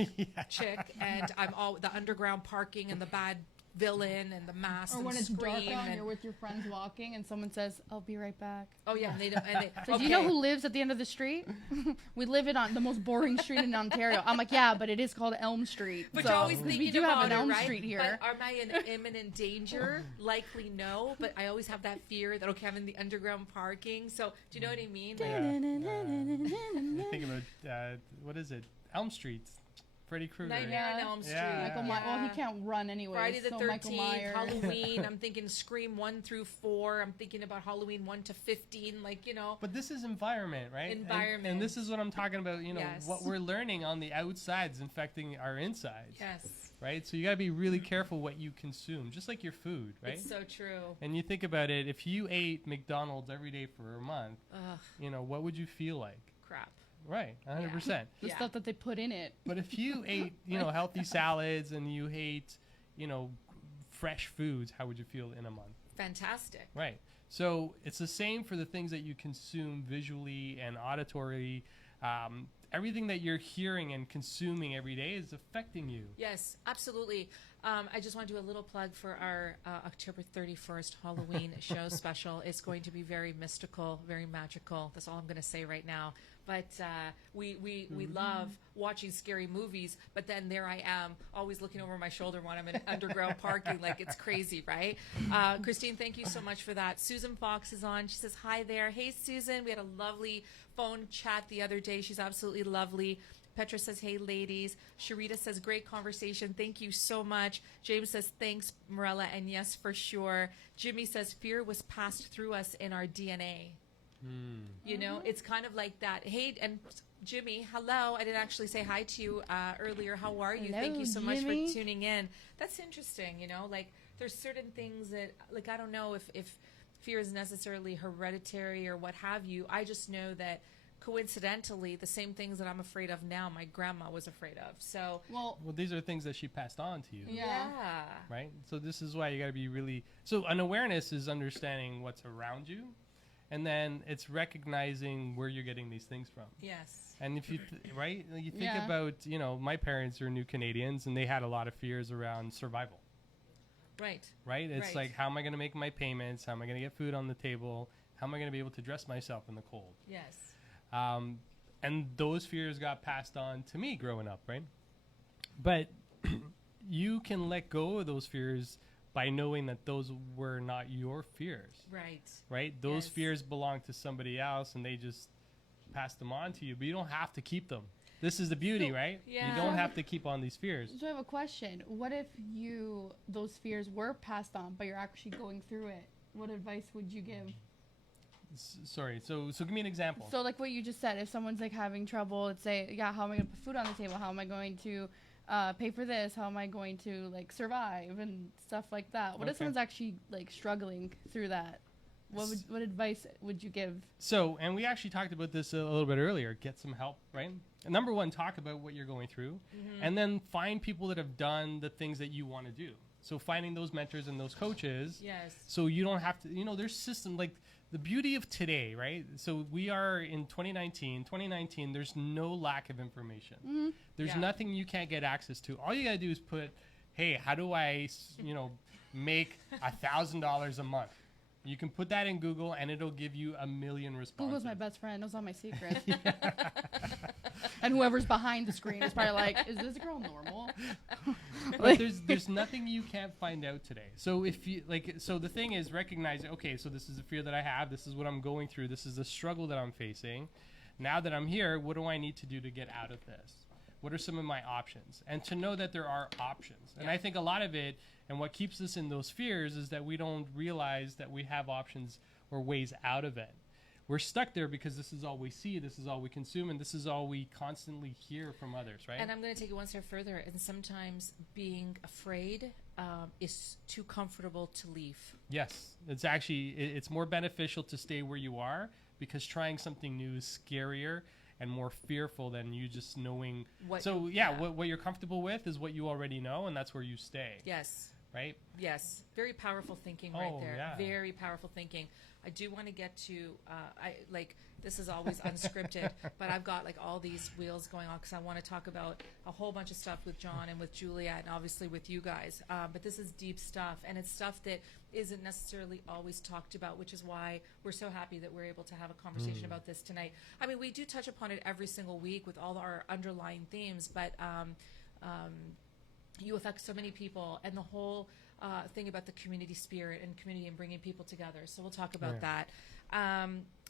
chick, and I'm all the underground parking and the bad villain and the mask Or and when it's dark scream out and and you're with your friends walking and someone says, "I'll be right back." oh yeah, and they don't. And they, So do you know who lives at the end of the street? We live it on the most boring street in Ontario. I'm like, yeah, but it is called Elm Street. But so you're always we thinking do about have an it, Elm right? Street here. But am I in imminent danger? Likely no, but I always have that fear that okay, I'm in the underground parking. So do you know what I mean? Like, I think about what is it? Elm Street. Freddy Krueger. Nightmare on Yeah. Elm Street. Yeah. Michael Myers. Well, he can't run anyway. Friday the so Michael 13th, Myers. Halloween. I'm thinking Scream 1 through 4. I'm thinking about Halloween 1 to 15. Like, you know. But this is environment, right? Environment. And this is what I'm talking about, Yes. what we're learning on the outsides infecting our insides. Yes. Right? So you got to be really careful what you consume, just like your food, right? It's so true. And you think about it, if you ate McDonald's every day for a month, Ugh, what would you feel like? crap. Right, 100%. The Yeah. stuff that they put in it. But if you ate, healthy salads and you ate, fresh foods, how would you feel in a month? Fantastic. Right. So it's the same for the things that you consume visually and auditory. Everything that you're hearing and consuming every day is affecting you. Yes, absolutely. I just want to do a little plug for our October 31st Halloween show special. It's going to be very mystical, very magical. That's all I'm going to say right now. But we love watching scary movies. But then there I am, always looking over my shoulder when I'm in underground parking, like it's crazy, right? Christine, thank you so much for that. Susan Fox is on. She says hi there. Hey Susan, we had a lovely phone chat the other day. She's absolutely lovely. Petra says, hey, ladies. Sharita says, great conversation. Thank you so much. James says, thanks, Morella. And yes, for sure. Jimmy says, fear was passed through us in our DNA. You know, it's kind of like that. Hey, and Jimmy, hello. I didn't actually say hi to you earlier. How are you? Hello, Thank you so much Jimmy. for tuning in. That's interesting, you know, like there's certain things that, like, I don't know if fear is necessarily hereditary or what have you. I just know that coincidentally, the same things that I'm afraid of now, my grandma was afraid of. So, Well, Well, these are things that she passed on to you. Yeah. Right? So this is why you got to be really. So an awareness is understanding what's around you, and then it's recognizing where you're getting these things from. Yes. And if you, right, you think Yeah. about, you know, my parents are new Canadians, and they had a lot of fears around survival. Right. Right? It's Right. like, how am I going to make my payments? How am I going to get food on the table? How am I going to be able to dress myself in the cold? Yes. And those fears got passed on to me growing up, right? But you can let go of those fears by knowing that those were not your fears, Right. right? Those Yes. fears belong to somebody else and they just passed them on to you, but you don't have to keep them. This is the beauty, So- right? yeah. You don't have to keep on these fears. so I have a question. What if those fears were passed on, but you're actually going through it? What advice would you give? Sorry. So give me an example. So like what you just said, if someone's like having trouble, let's say, yeah, how am I going to put food on the table? How am I going to pay for this? How am I going to like survive and stuff like that? What if Okay. someone's actually like struggling through that? What advice would you give? So, and we actually talked about this a little bit earlier. Get some help, right? And number one, talk about what you're going through, and then find people that have done the things that you want to do. So finding those mentors and those coaches. Yes. So you don't have to, you know, there's system like the beauty of today, right? So we are in 2019, there's no lack of information. There's Yeah. nothing you can't get access to. All you got to do is put, hey, how do I, you know, make $1,000 a month? You can put that in Google and it'll give you a million responses. Google's my best friend. Knows all my secrets. And whoever's behind the screen is probably like, "Is this girl normal?" But there's nothing you can't find out today. So if you like, so the thing is recognizing, okay, so this is a fear that I have. This is what I'm going through. This is the struggle that I'm facing. Now that I'm here, what do I need to do to get out of this? What are some of my options? And to know that there are options. And I think a lot of it, and what keeps us in those fears, is that we don't realize that we have options or ways out of it. We're stuck there because this is all we see, this is all we consume, and this is all we constantly hear from others, right? And I'm going to take it one step further. And sometimes being afraid is too comfortable to leave. Yes, it's actually it's more beneficial to stay where you are, because trying something new is scarier and more fearful than you just knowing. What- So yeah. what you're comfortable with is what you already know, and that's where you stay. Yes. Right. Yes, very powerful thinking right Oh, there. yeah. Very powerful thinking. I do want to get to, this is always unscripted, but I've got like all these wheels going on because I want to talk about a whole bunch of stuff with John and with Juliet and obviously with you guys. But this is deep stuff, and it's stuff that isn't necessarily always talked about, which is why we're so happy that we're able to have a conversation about this tonight. I mean, we do touch upon it every single week with all our underlying themes, but you affect so many people, and the whole thing about the community spirit and community and bringing people together. So we'll talk about that.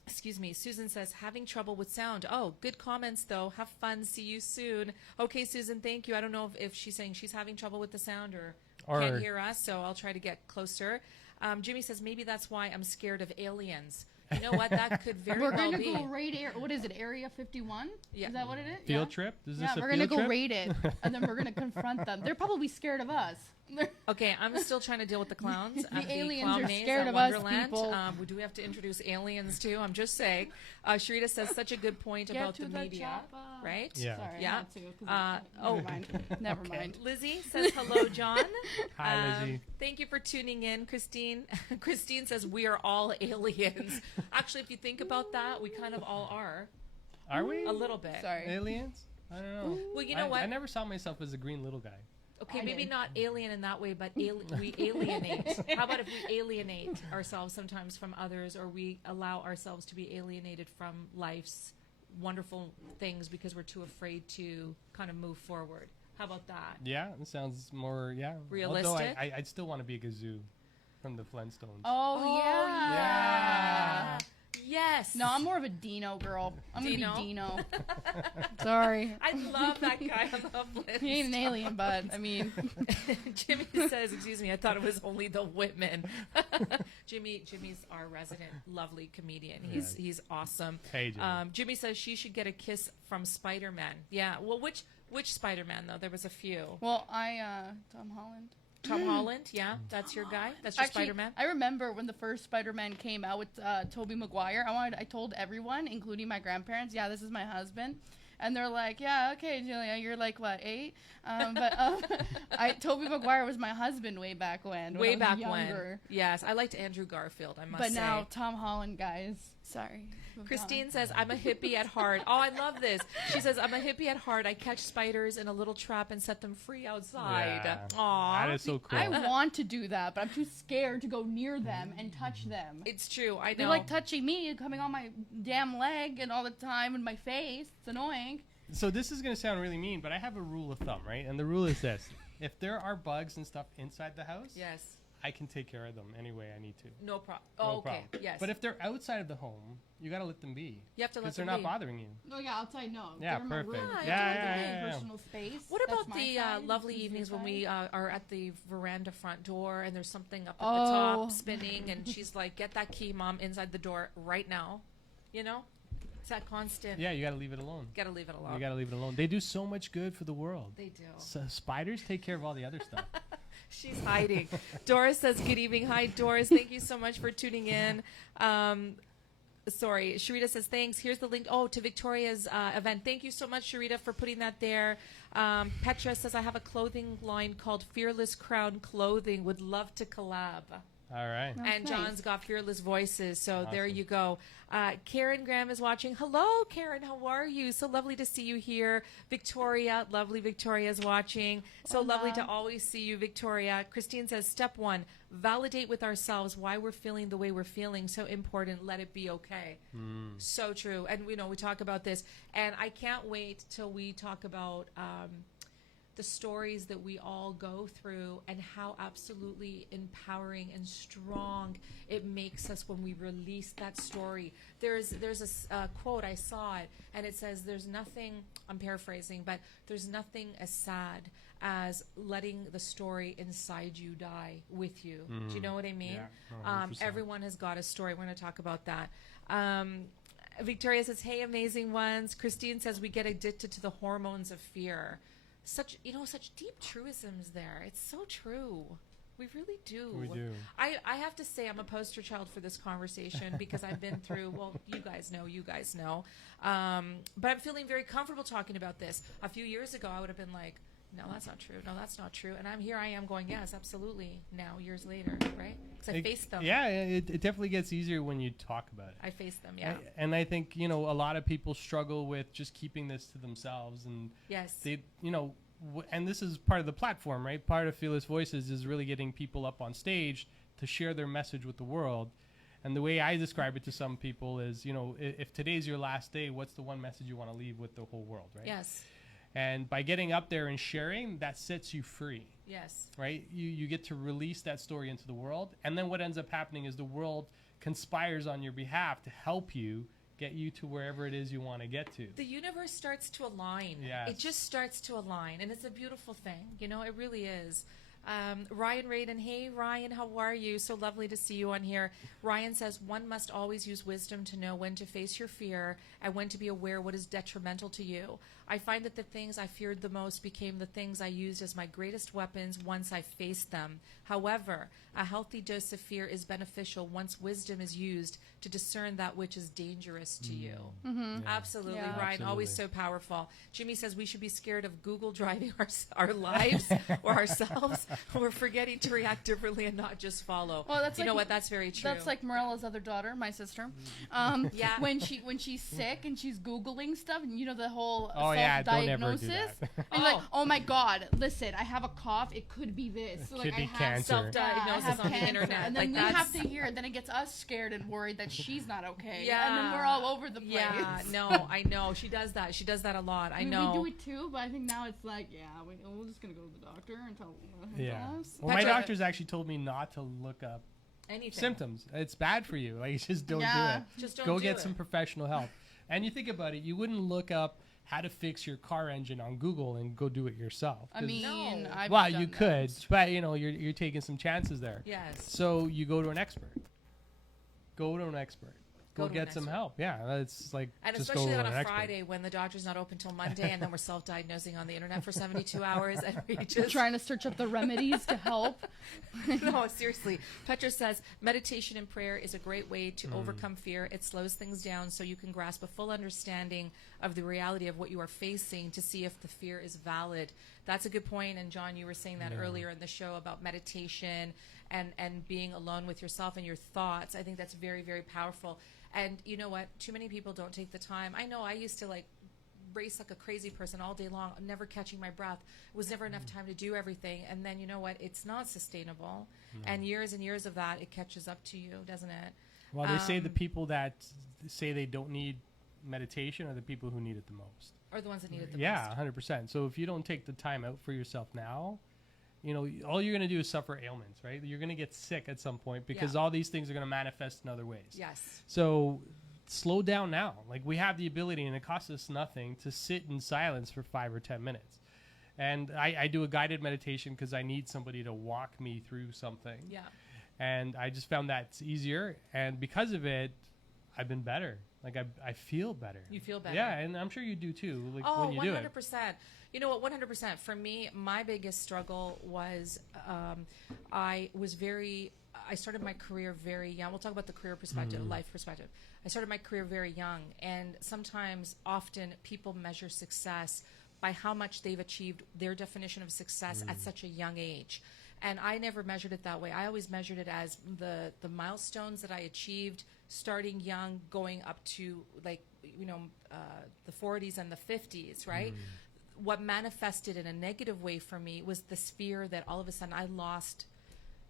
Excuse me. Susan says, having trouble with sound. Oh, good comments, though. Have fun. See you soon. Okay, Susan, thank you. I don't know if she's saying she's having trouble with the sound or can't hear us, so I'll try to get closer. Jimmy says, maybe that's why I'm scared of aliens. You know what? That could very We're well gonna be. go raid what is it? Area 51? Yeah. Is that what it is? Field yeah. trip? Is this Yeah, a we're field gonna go trip? raid it, and then we're gonna confront them. They're probably scared of us. Okay, I'm still trying to deal with the clowns. The aliens clown are maze scared at of us, Wonderland. people. Do we have to introduce aliens too? I'm just saying. Sharita says such a good point Get about to the the media, chopper. right? Yeah. Sorry, Yeah. I had to, 'cause Oh. never mind. Never mind. Lizzie says hello, John. Hi, Lizzie. Thank you for tuning in, Christine. Christine says we are all aliens. Actually, if you think about that, we kind of all are Are we a little bit. Sorry. aliens? I don't know. Well, you know what? I never saw myself as a green little guy. Okay, I maybe did. not alien in that way, but we alienate. How about if we alienate ourselves sometimes from others, or we allow ourselves to be alienated from life's wonderful things because we're too afraid to kind of move forward. How about that? Yeah, it sounds more Realistic? Although I'd still want to be a Gazoo from the Flintstones. Oh, yeah. Yeah. Yes. No, I'm more of a Dino girl. I'm going to Dino? be Dino. Sorry. I love that guy on the Flintstones. He ain't an alien, but, I mean. Jimmy says, excuse me, I thought it was only the Whitman. Jimmy's our resident lovely comedian. He's awesome. Hey, Jimmy. Jimmy says she should get a kiss from Spider-Man. Yeah. Well, which Spider-Man though? There was a few. Well, Tom Holland. Tom Holland, yeah, that's your guy. That's your Actually, Spider-Man. I remember when the first Spider-Man came out with Tobey Maguire. I told everyone, including my grandparents, yeah, this is my husband. And they're like, yeah, okay, Julia, you're like, what, 8? Tobey Maguire was my husband way back when. Way I was back younger. when. Yes, I liked Andrew Garfield, I must But say. now, Tom Holland, guys. Sorry. Moved Christine on. says, I'm a hippie at heart. Oh, I love this. She says, I'm a hippie at heart. I catch spiders in a little trap and set them free outside. Yeah. Aw. That is so cool. I want to do that, but I'm too scared to go near them and touch them. It's true. I know. They're like touching me, coming on my damn leg and all the time and my face. It's annoying. So this is going to sound really mean, but I have a rule of thumb, right? And the rule is this. If there are bugs and stuff inside the house, Yes. I can take care of them any way I need to. No problem. No Oh, okay. problem. Yes. But if they're outside of the home, you got to let them be. You have to let Because they're them not be. bothering you. No, yeah, outside, no. Yeah, They're in my perfect. room. Right. Yeah. Personal space. What That's about my the side. lovely This is your evenings when side. we are at the veranda front door and there's something up at Oh. the top spinning and she's like, get that key, Mom, inside the door right now. You know? It's that constant. Yeah, you got to leave it alone. Gotta leave it alone. You got to leave it alone. They do so much good for the world. They do. So spiders take care of all the other stuff. She's hiding. Doris says, good evening. Hi, Doris. Thank you so much for tuning in. Sorry, Sharita says, thanks. Here's the link. Oh, to Victoria's event. Thank you so much, Sharita, for putting that there. Petra says, I have a clothing line called Fearless Crown Clothing. Would love to collab. All right. That's And nice. John's got Fearless Voices, so there Awesome. you go. Karen Graham is watching. Hello, Karen. How are you? So lovely to see you here. Victoria, lovely Victoria is watching. So Hola. lovely to always see you, Victoria. Christine says, step 1, validate with ourselves why we're feeling the way we're feeling. So important. Let it be okay. So true. And, we talk about this. And I can't wait till we talk about the stories that we all go through and how absolutely empowering and strong it makes us when we release that story. There's a quote, I saw it, and it says, there's nothing, I'm paraphrasing, but there's nothing as sad as letting the story inside you die with you. Do you know what I mean? Yeah, 100%. Everyone has got a story. We're going to talk about that. Victoria says, hey, amazing ones. Christine says, we get addicted to the hormones of fear. Such deep truisms there. It's so true. We really do. We do. I have to say I'm a poster child for this conversation because I've been through, well, you guys know. But I'm feeling very comfortable talking about this. A few years ago, I would have been like, no, that's not true. No, that's not true. And I am going, yes, absolutely. Now, years later, right? Because I faced them. Yeah, it definitely gets easier when you talk about it. I faced them, yeah. And I think, a lot of people struggle with just keeping this to themselves. And Yes. they, and this is part of the platform, right? Part of Fearless Voices is really getting people up on stage to share their message with the world. And the way I describe it to some people is, if today's your last day, what's the one message you want to leave with the whole world, right? Yes. And by getting up there and sharing, that sets you free, Yes. right? You get to release that story into the world. And then what ends up happening is the world conspires on your behalf to help you get you to wherever it is you want to get to. The universe starts to align. Yes. It just starts to align, and it's a beautiful thing. It really is. Ryan Radin, hey Ryan, how are you? So lovely to see you on here. Ryan says, one must always use wisdom to know when to face your fear and when to be aware what is detrimental to you. I find that the things I feared the most became the things I used as my greatest weapons once I faced them. However, a healthy dose of fear is beneficial once wisdom is used to discern that which is dangerous to you. Yeah. Absolutely, Yeah. Ryan. Always so Absolutely. powerful. Jimmy says we should be scared of Google driving our lives or ourselves. We're forgetting to react differently and not just follow. Well, that's you like, know what? That's very true. That's like Morella's other daughter, my sister. Yeah. When she's sick and she's Googling stuff, and you know the whole Oh, yeah, don't ever do self-diagnosis. that. And you're like, oh my God, listen, I have a cough. It could be this. So, Could like, be I have cancer. Self-diagnosis I have on the cancer. internet. And then Like, we have that's- to hear it. Then it gets us scared and worried that she's not okay. Yeah. And then we're all over the place. Yeah, no, I know. She does that. She does that a lot. I know. We do it too, but I think now it's like, we're just going to go to the doctor and tell Yeah. us. Well, my Petra- doctor's actually told me not to look up Anything. symptoms. It's bad for you. Like, just don't Yeah. do it. Just don't Go do get it. some professional help. And you think about it, you wouldn't look up how to fix your car engine on Google and go do it yourself. I 'Cause- mean, No. I've well, done you that. could, but you're taking some chances there. Yes. So you go to an expert. Go to an expert. Go Go to an get some expert. help. Yeah, it's like And just especially go on to a an expert. Friday when the doctor's not open till Monday, and then we're self-diagnosing on the internet for 72 hours, and we just Trying to search up the remedies to help. no, seriously. Petra says meditation and prayer is a great way to overcome fear. It slows things down so you can grasp a full understanding of the reality of what you are facing to see if the fear is valid. That's a good point. And John, you were saying that earlier in the show about meditation and being alone with yourself and your thoughts. I think that's very, very powerful. And you know what? Too many people don't take the time. I know I used to like race like a crazy person all day long, never catching my breath. It was never enough time to do everything. And then you know what? It's not sustainable. And years of that, it catches up to you, doesn't it? Well, they say the people that say they don't need meditation are the people who need it the most. Or the ones that need it the Yeah, most. 100%. So if you don't take the time out for yourself now, all you're going to do is suffer ailments, right? You're going to get sick at some point because Yeah. all these things are going to manifest in other ways. Yes. So slow down now. Like, we have the ability, and it costs us nothing, to sit in silence for 5 or 10 minutes. And I do a guided meditation because I need somebody to walk me through something. Yeah. And I just found that's easier. And because of it, I've been better. Like, I feel better. You feel better. Yeah, and I'm sure you do too, like, Oh, when you do it. 100%. You know what? 100%. For me, my biggest struggle was I started my career very young. We'll talk about the career perspective, life perspective. I started my career very young, and often people measure success by how much they've achieved their definition of success at such a young age. And I never measured it that way. I always measured it as the milestones that I achieved starting young, going up to the 40s and the 50s, right? What manifested in a negative way for me was this fear that all of a sudden I lost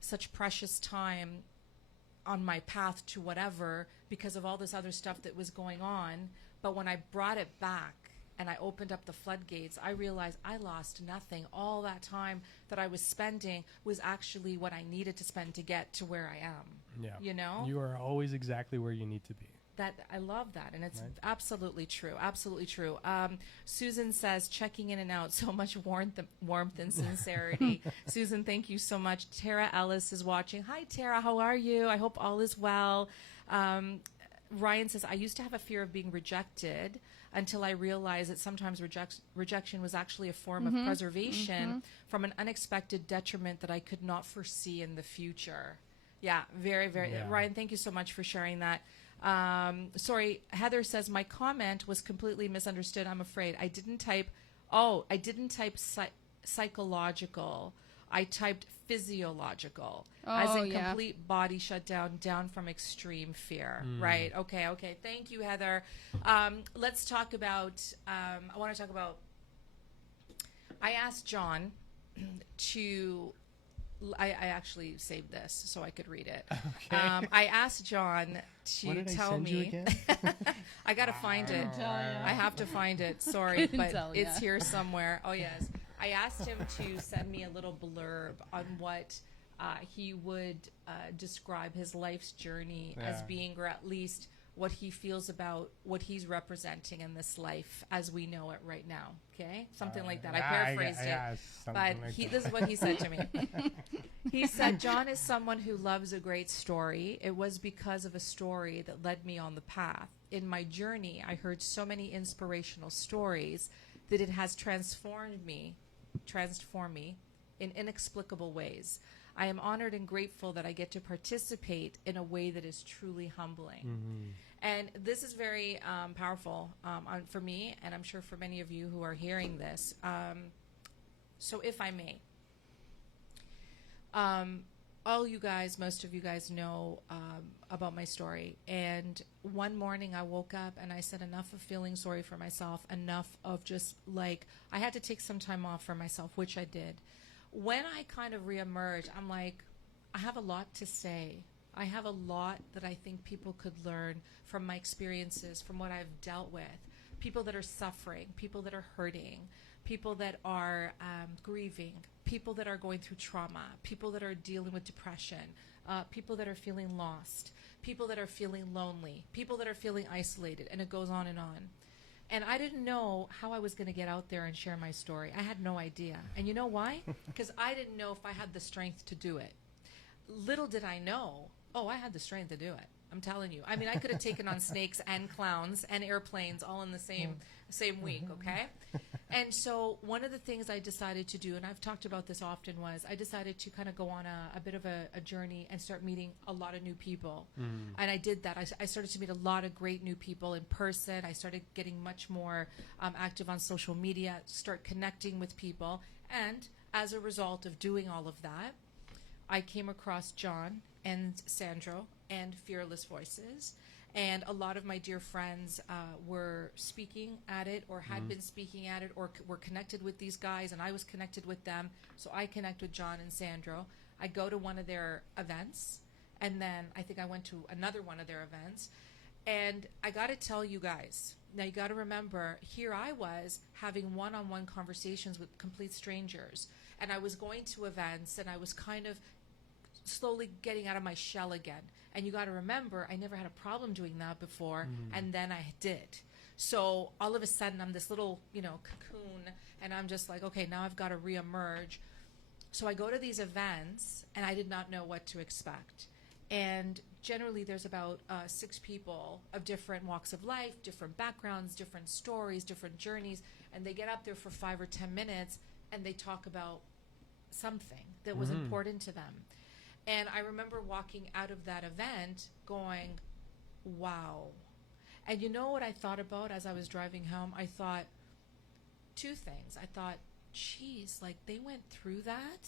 such precious time on my path to whatever because of all this other stuff that was going on. But when I brought it back and I opened up the floodgates, I realized I lost nothing. All that time that I was spending was actually what I needed to spend to get to where I am. Yeah. You know? You are always exactly where you need to be. That I love that, and it's Right. absolutely true. Absolutely true. Susan says, checking in and out, so much warmth and sincerity. Susan, thank you so much. Tara Ellis is watching. Hi, Tara. How are you? I hope all is well. Ryan says, I used to have a fear of being rejected until I realized that sometimes rejection was actually a form of preservation from an unexpected detriment that I could not foresee in the future. Yeah, very, very. Yeah. Ryan, thank you so much for sharing that. Sorry, Heather says my comment was completely misunderstood. I'm afraid I didn't type psychological. I typed physiological, as Oh, in yeah. complete body shutdown, down from extreme fear. Right? Okay. Thank you, Heather. Let's talk about. I want to talk about. I asked John to. I actually saved this so I could read it. Okay. I asked John to What did I tell send you me. again? I gotta find it. Tell ya. I have to find it. Sorry, Couldn't but tell it's ya. here somewhere. Oh yes, I asked him to send me a little blurb on what he would describe his life's journey as Yeah. being, or at least what he feels about what he's representing in this life as we know it right now. Okay, something like that. I paraphrased it. Something But like that. this is what he said to me. He said, John is someone who loves a great story. It was because of a story that led me on the path. In my journey, I heard so many inspirational stories that it has transformed me in inexplicable ways. I am honored and grateful that I get to participate in a way that is truly humbling. And this is very powerful for me, and I'm sure for many of you who are hearing this. So if I may, All you guys, most of you guys know about my story. And one morning I woke up and I said, enough of feeling sorry for myself, enough of just like, I had to take some time off for myself, which I did. When I kind of reemerged, I'm like, I have a lot to say. I have a lot that I think people could learn from my experiences, from what I've dealt with. People that are suffering, people that are hurting, people that are grieving, people that are going through trauma, people that are dealing with depression, people that are feeling lost, people that are feeling lonely, people that are feeling isolated, and it goes on and on. And I didn't know how I was going to get out there and share my story. I had no idea. And you know why? Because I didn't know if I had the strength to do it. Little did I know, I had the strength to do it. I'm telling you. I mean, I could have taken on snakes and clowns and airplanes all in the same week, okay? And so one of the things I decided to do, and I've talked about this often, was I decided to kind of go on a bit of a journey and start meeting a lot of new people. And I did that. I started to meet a lot of great new people in person. I started getting much more active on social media, start connecting with people. And as a result of doing all of that, I came across John and Sandro and Fearless Voices. And a lot of my dear friends were speaking at it or had been speaking at it or were connected with these guys, and I was connected with them. So I connect with John and Sandro. I go to one of their events, and then I think I went to another one of their events. And I got to tell you guys, now you got to remember, here I was having one-on-one conversations with complete strangers. And I was going to events, and I was kind of slowly getting out of my shell again. And you got to remember, I never had a problem doing that before, and then I did. So all of a sudden, I'm this little, cocoon, and I'm just like, okay, now I've got to reemerge. So I go to these events, and I did not know what to expect. And generally, there's about 6 people of different walks of life, different backgrounds, different stories, different journeys, and they get up there for 5 or 10 minutes, and they talk about something that was important to them. And I remember walking out of that event going, wow. And you know what I thought about as I was driving home? I thought 2 things. I thought, geez, like they went through that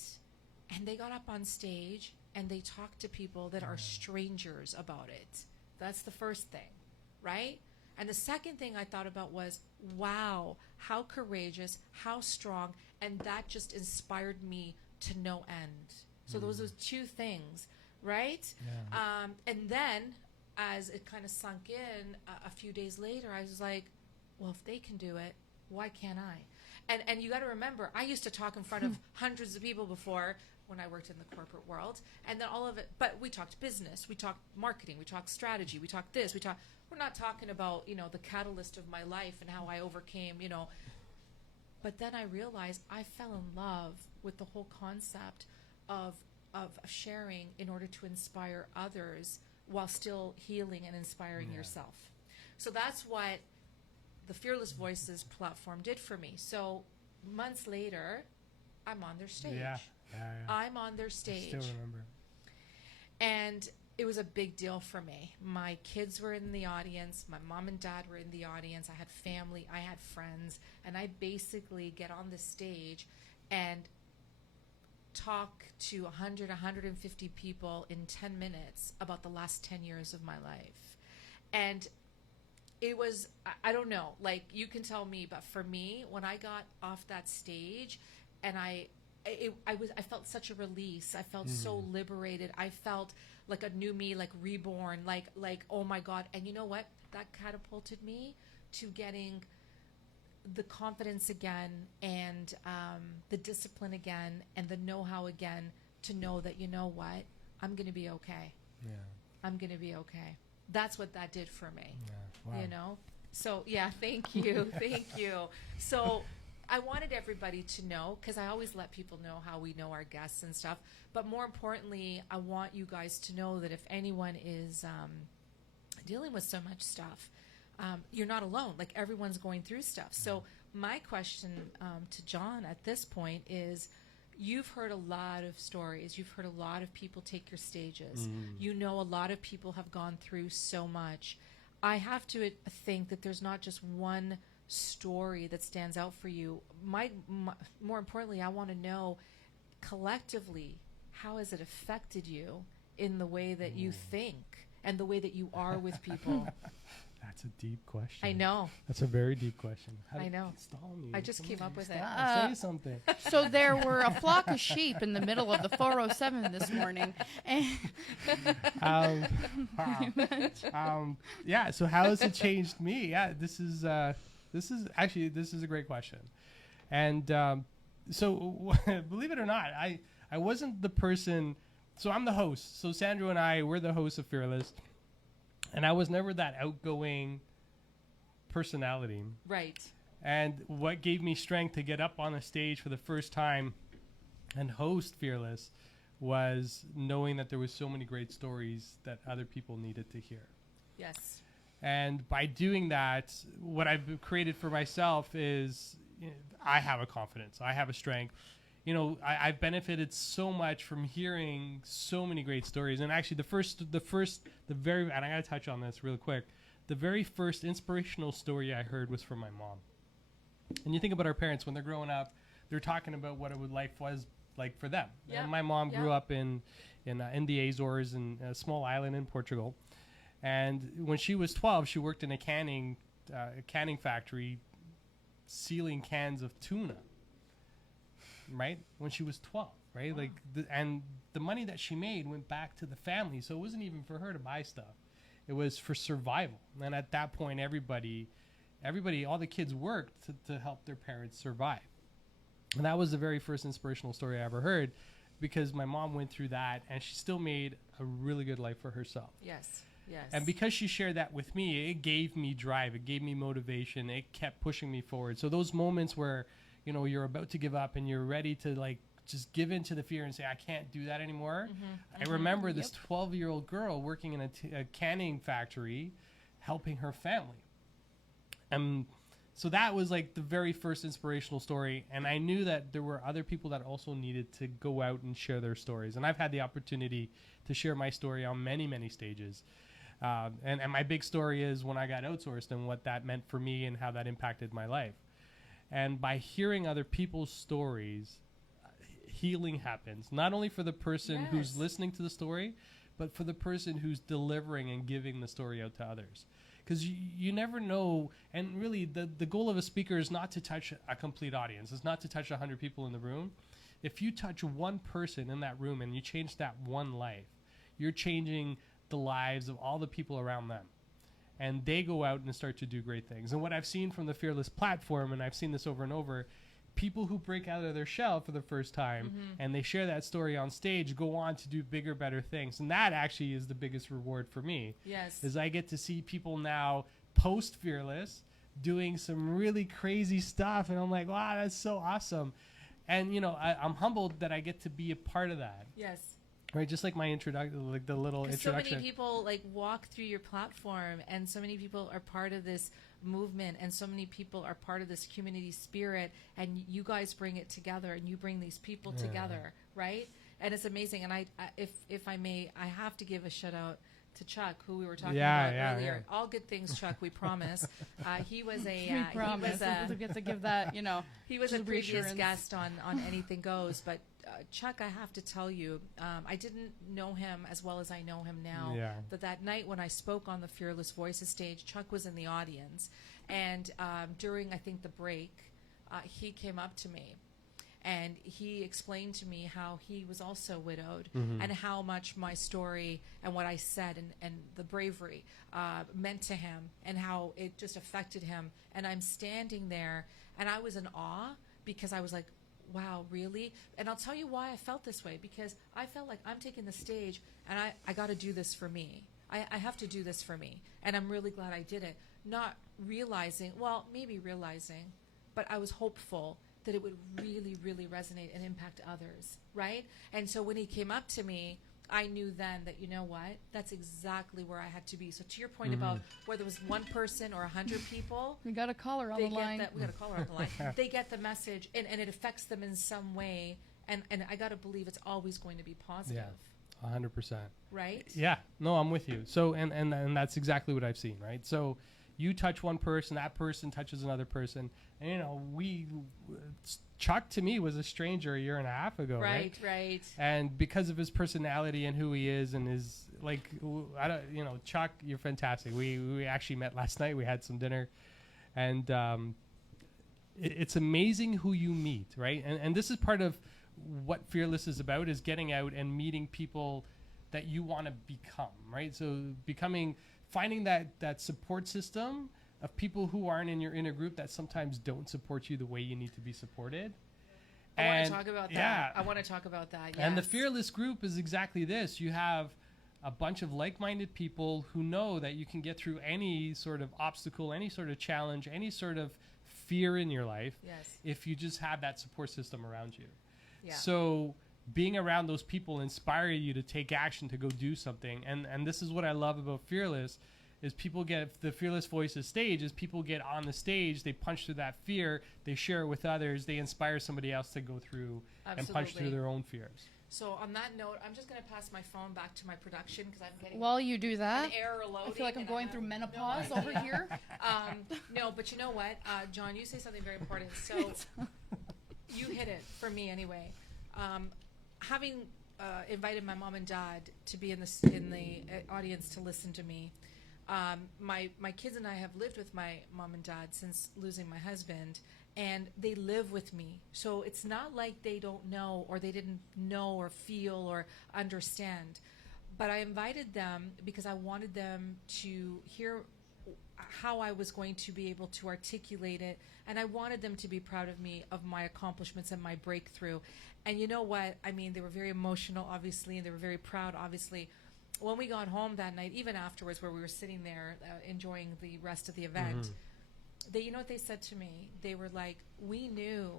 and they got up on stage and they talked to people that are strangers about it. That's the first thing, right? And the second thing I thought about was, wow, how courageous, how strong, and that just inspired me to no end. So those are 2 things, right? Yeah. And then as it kind of sunk in a few days later, I was like, well, if they can do it, why can't I? And you got to remember, I used to talk in front of hundreds of people before when I worked in the corporate world. And then all of it, but we talked business, we talked marketing, we talked strategy, we talked this, we're not talking about, the catalyst of my life and how I overcame, But then I realized I fell in love with the whole concept of sharing in order to inspire others while still healing and inspiring yourself. So that's what the Fearless Voices platform did for me. So months later, I'm on their stage. Yeah. I'm on their stage. I still remember. And it was a big deal for me. My kids were in the audience. My mom and dad were in the audience. I had family. I had friends. And I basically get on the stage and talk to 100, 150 people in 10 minutes about the last 10 years of my life. And it was, I don't know, like you can tell me, but for me, when I got off that stage and I felt such a release. I felt so liberated. I felt like a new me, like reborn, like, oh my God. And you know what? That catapulted me to getting the confidence again and the discipline again and the know-how again to know that, you know what? I'm going to be okay. Yeah. I'm going to be okay. That's what that did for me. Yeah. Wow. So yeah, thank you. Thank you. So I wanted everybody to know, because I always let people know how we know our guests and stuff. But more importantly, I want you guys to know that if anyone is dealing with so much stuff, you're not alone. Like everyone's going through stuff. So my question to John at this point is, you've heard a lot of stories. You've heard a lot of people take your stages. You know, a lot of people have gone through so much. I have to think that there's not just one story that stands out for you. More importantly, I want to know collectively, how has it affected you in the way that you think and the way that you are with people? That's a deep question. I know. That's a very deep question. I know. Stall me. I just came up with it. Say something. So there were a flock of sheep in the middle of the 407 this morning. And Yeah. So how has it changed me? Yeah. This is a great question. And so believe it or not, I wasn't the person. So I'm the host. So Sandro and I, we're the hosts of Fearless. And I was never that outgoing personality. Right. And what gave me strength to get up on a stage for the first time and host Fearless was knowing that there was so many great stories that other people needed to hear. Yes. And by doing that, what I've created for myself is, I have a confidence. I have a strength. I've benefited so much from hearing so many great stories. And actually, and I got to touch on this real quick. The very first inspirational story I heard was from my mom. And you think about our parents when they're growing up, they're talking about what life was like for them. Yeah. And my mom grew up in the Azores, in a small island in Portugal. And when she was 12, she worked in a canning factory, sealing cans of tuna. Right? When she was 12, right? Wow. And the money that she made went back to the family. So it wasn't even for her to buy stuff. It was for survival. And at that point, everybody, all the kids worked to help their parents survive. And that was the very first inspirational story I ever heard, because my mom went through that and she still made a really good life for herself. Yes. Yes. And because she shared that with me, it gave me drive. It gave me motivation. It kept pushing me forward. So those moments where you're about to give up and you're ready to just give in to the fear and say, I can't do that anymore. I remember this 12-year-old girl working in a canning factory, helping her family. And so that was like the very first inspirational story. And I knew that there were other people that also needed to go out and share their stories. And I've had the opportunity to share my story on many, many stages. And my big story is when I got outsourced and what that meant for me and how that impacted my life. And by hearing other people's stories, healing happens, not only for the person who's listening to the story, but for the person who's delivering and giving the story out to others. Because you never know. And really, the goal of a speaker is not to touch a complete audience. It's not to touch 100 people in the room. If you touch one person in that room and you change that one life, you're changing the lives of all the people around them. And they go out and start to do great things. And what I've seen from the Fearless platform, and I've seen this over and over, people who break out of their shell for the first time and they share that story on stage go on to do bigger, better things. And that actually is the biggest reward for me. Yes. Is I get to see people now post Fearless doing some really crazy stuff. And I'm like, wow, that's so awesome. And, I'm humbled that I get to be a part of that. Yes. Right, just like my introduction, like the little introduction. So many people walk through your platform, and so many people are part of this movement, and so many people are part of this community spirit, and you guys bring it together, and you bring these people together, right? And it's amazing. And I if I may, I have to give a shout out to Chuck, who we were talking about earlier. All good things, Chuck. We promise. He was a. We promise. We get to give that. He was a previous guest on Anything Goes, but. Chuck, I have to tell you, I didn't know him as well as I know him now. Yeah. But that night when I spoke on the Fearless Voices stage, Chuck was in the audience. And during, I think, the break, he came up to me. And he explained to me how he was also widowed and how much my story and what I said and the bravery meant to him and how it just affected him. And I'm standing there, and I was in awe because I was like, wow, really? And I'll tell you why I felt this way, because I felt like I'm taking the stage and I got to do this for me. I have to do this for me. And I'm really glad I did it. Not realizing, well, maybe realizing, but I was hopeful that it would really, really resonate and impact others, right? And so when he came up to me, I knew then that, you know what, that's exactly where I had to be. So to your point about whether it was one person or 100 people. We got a caller on the line. We got a caller on the line. They get the message, and it affects them in some way. And I got to believe it's always going to be positive. Yeah, 100%. Right? Yeah. No, I'm with you. So, and that's exactly what I've seen, right? So, you touch one person, that person touches another person. And, you know, Chuck to me was a stranger a year and a half ago, right? Right. And because of his personality and who he is and his, like, Chuck, you're fantastic. We actually met last night. We had some dinner. And it's amazing who you meet, right? And this is part of what Fearless is about, is getting out and meeting people that you want to become, right? So finding that support system of people who aren't in your inner group that sometimes don't support you the way you need to be supported. I want to talk about that. I want to talk about that. Yes. And the Fearless group is exactly this. You have a bunch of like-minded people who know that you can get through any sort of obstacle, any sort of challenge, any sort of fear in your life, yes, if you just have that support system around you. Yeah. So being around those people inspire you to take action, to go do something. And this is what I love about Fearless, is people get the Fearless Voices stage, is people get on the stage, they punch through that fear, they share it with others, they inspire somebody else to go through and punch through their own fears. So on that note, I'm just going to pass my phone back to my production because I'm getting While you do that, an error loading. I feel like I'm going through menopause over here. No, but you know what, John, you say something very important. So you hit it for me anyway. Having invited my mom and dad to be in the audience to listen to me, my kids and I have lived with my mom and dad since losing my husband, and they live with me. So it's not like they don't know, or they didn't know or feel or understand. But I invited them because I wanted them to hear how I was going to be able to articulate it, and I wanted them to be proud of me, of my accomplishments and my breakthrough. And you know what? I mean, they were very emotional, obviously, and they were very proud, obviously. When we got home that night, even afterwards, where we were sitting there enjoying the rest of the event, you know what they said to me? They were like, we knew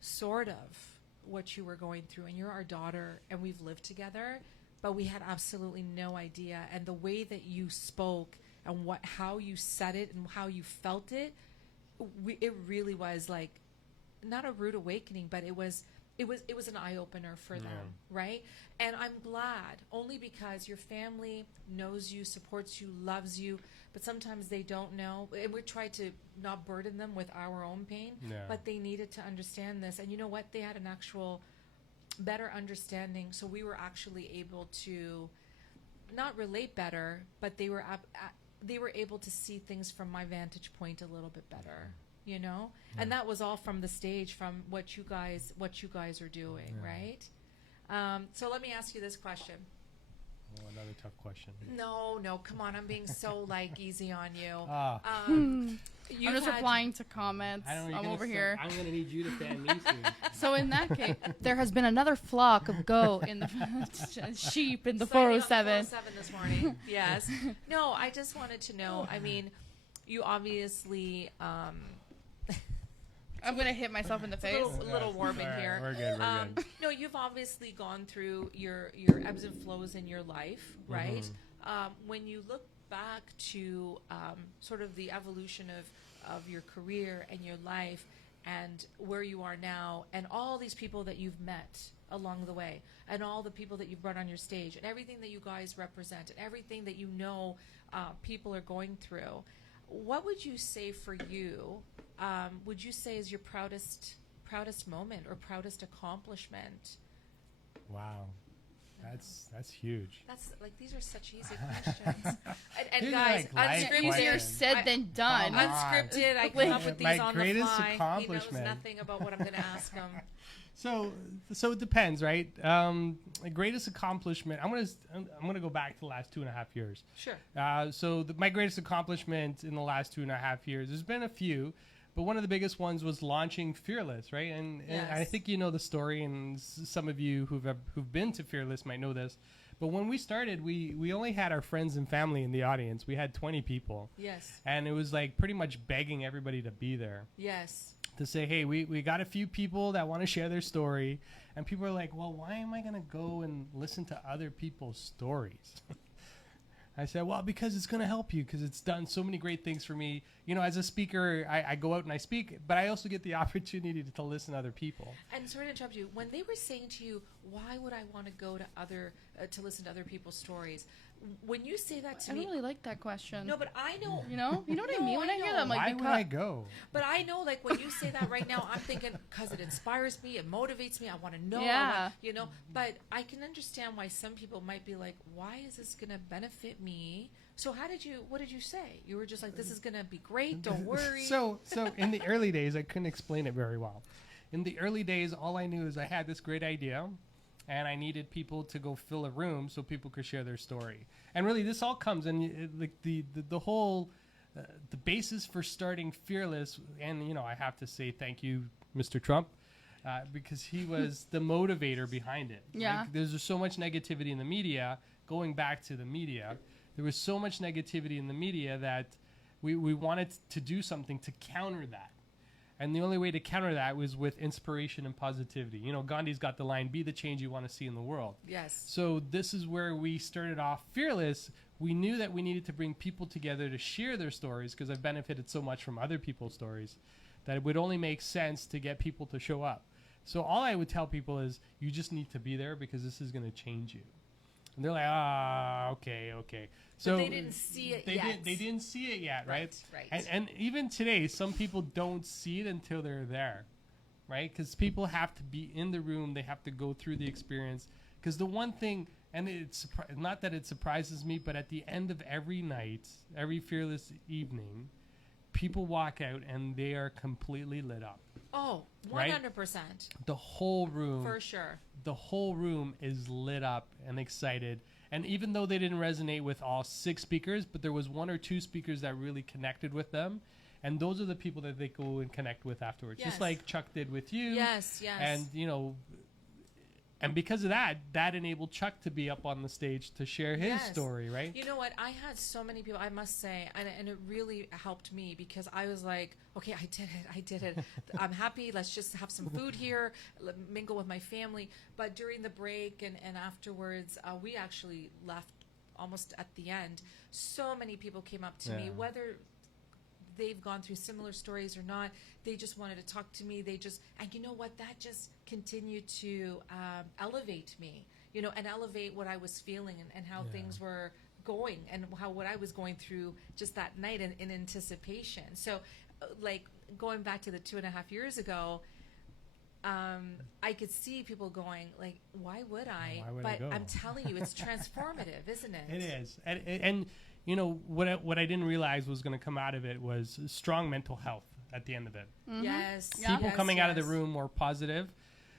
sort of what you were going through, and you're our daughter, and we've lived together, but we had absolutely no idea. And the way that you spoke and how you said it and how you felt it, it really was like, not a rude awakening, but it was an eye-opener for them, right? And I'm glad, only because your family knows you, supports you, loves you, but sometimes they don't know. And we try to not burden them with our own pain, but they needed to understand this. And you know what? They had an actual better understanding, so we were actually able to not relate better, but they were able to see things from my vantage point a little bit better. You know, and that was all from the stage, from what you guys are doing, right? So let me ask you this question. Oh, another tough question. No, come on, I'm being so easy on you. I'm just replying to comments. I'm over here. I'm gonna need you to fan me soon. So in that case, there has been another flock of goat in the sheep in the Signing 407. up 407 this morning. Yes. No, I just wanted to know. I mean, you obviously. I'm going to hit myself in the face. A little warm in here. We're good. No, you've obviously gone through your ebbs and flows in your life, right? When you look back to sort of the evolution of your career and your life and where you are now, and all these people that you've met along the way, and all the people that you've brought on your stage, and everything that you guys represent, and everything that you know people are going through, what would you say for you? Would you say is your proudest moment or proudest accomplishment? Wow, that's huge. That's like, these are such easy questions. and These are guys, like unscripted. Easier said than done. Come on. Unscripted. I come up with these My on the greatest fly. He knows accomplishment. nothing about what I'm going to ask him. So it depends, right? Greatest accomplishment. I'm gonna go back to the last 2.5 years. Sure. So my greatest accomplishment in the last 2.5 years, there's been a few, but one of the biggest ones was launching Fearless, right? And I think you know the story, and some of you who've been to Fearless might know this. But when we started, we only had our friends and family in the audience. We had 20 people. Yes. And it was like pretty much begging everybody to be there. Yes. To say, hey, we got a few people that want to share their story. And people are like, well, why am I going to go and listen to other people's stories? I said, well, because it's going to help you, because it's done so many great things for me. You know, as a speaker, I go out and I speak, but I also get the opportunity to listen to other people. And sorry to interrupt you. When they were saying to you, why would I want to go to to listen to other people's stories? When you say that to I me, really like that question. no, but I know. You know what I No, mean when I I hear know. that. I'm like, Why would I go? But I know, like, when you say that right now, I'm thinking because it inspires me, it motivates me. I want to know, Yeah. But I can understand why some people might be like, why is this going to benefit me? So what did you say? You were just like, this is going to be great. Don't worry. So in the early days, I couldn't explain it very well. In the early days, all I knew is I had this great idea, and I needed people to go fill a room so people could share their story. And really, this all comes in like the whole the basis for starting Fearless. And I have to say thank you, Mr. Trump, because he was the motivator behind it. Yeah. Like, there's just so much negativity in the media. Going back to the media, there was so much negativity in the media that we wanted to do something to counter that. And the only way to counter that was with inspiration and positivity. Gandhi's got the line, be the change you want to see in the world. Yes. So this is where we started off Fearless. We knew that we needed to bring people together to share their stories, because I've benefited so much from other people's stories that it would only make sense to get people to show up. So all I would tell people is, you just need to be there because this is going to change you. And they're like, okay. So But they didn't see it yet. They didn't see it yet, right? Right. And even today, some people don't see it until they're there, right? Because people have to be in the room. They have to go through the experience. Because the one thing, and it's not that it surprises me, but at the end of every night, every Fearless evening, people walk out and they are completely lit up. Oh, 100%. Right? The whole room. For sure. The whole room is lit up and excited. And even though they didn't resonate with all 6 speakers, but there was 1 or 2 speakers that really connected with them. And those are the people that they go and connect with afterwards. Yes. Just like Chuck did with you. Yes. And, and because of that enabled Chuck to be up on the stage to share his Yes. story, right? You know what? I had so many people, I must say, and it really helped me, because I was like, okay, I did it. I'm happy. Let's just have some food here, mingle with my family. But during the break and afterwards, we actually left almost at the end. So many people came up to me, Yeah. whether they've gone through similar stories or not. They just wanted to talk to me. And you know what? That just continued to elevate me, and elevate what I was feeling and how Yeah. things were going, and what I was going through just that night in anticipation. So, like, going back to the 2.5 years ago, I could see people going like, why would I? Why would but I go? I'm telling you, it's transformative, isn't it? It is. And what I didn't realize was going to come out of it was strong mental health at the end of it. Yes. Yeah. People yes, coming out of the yes. room more positive,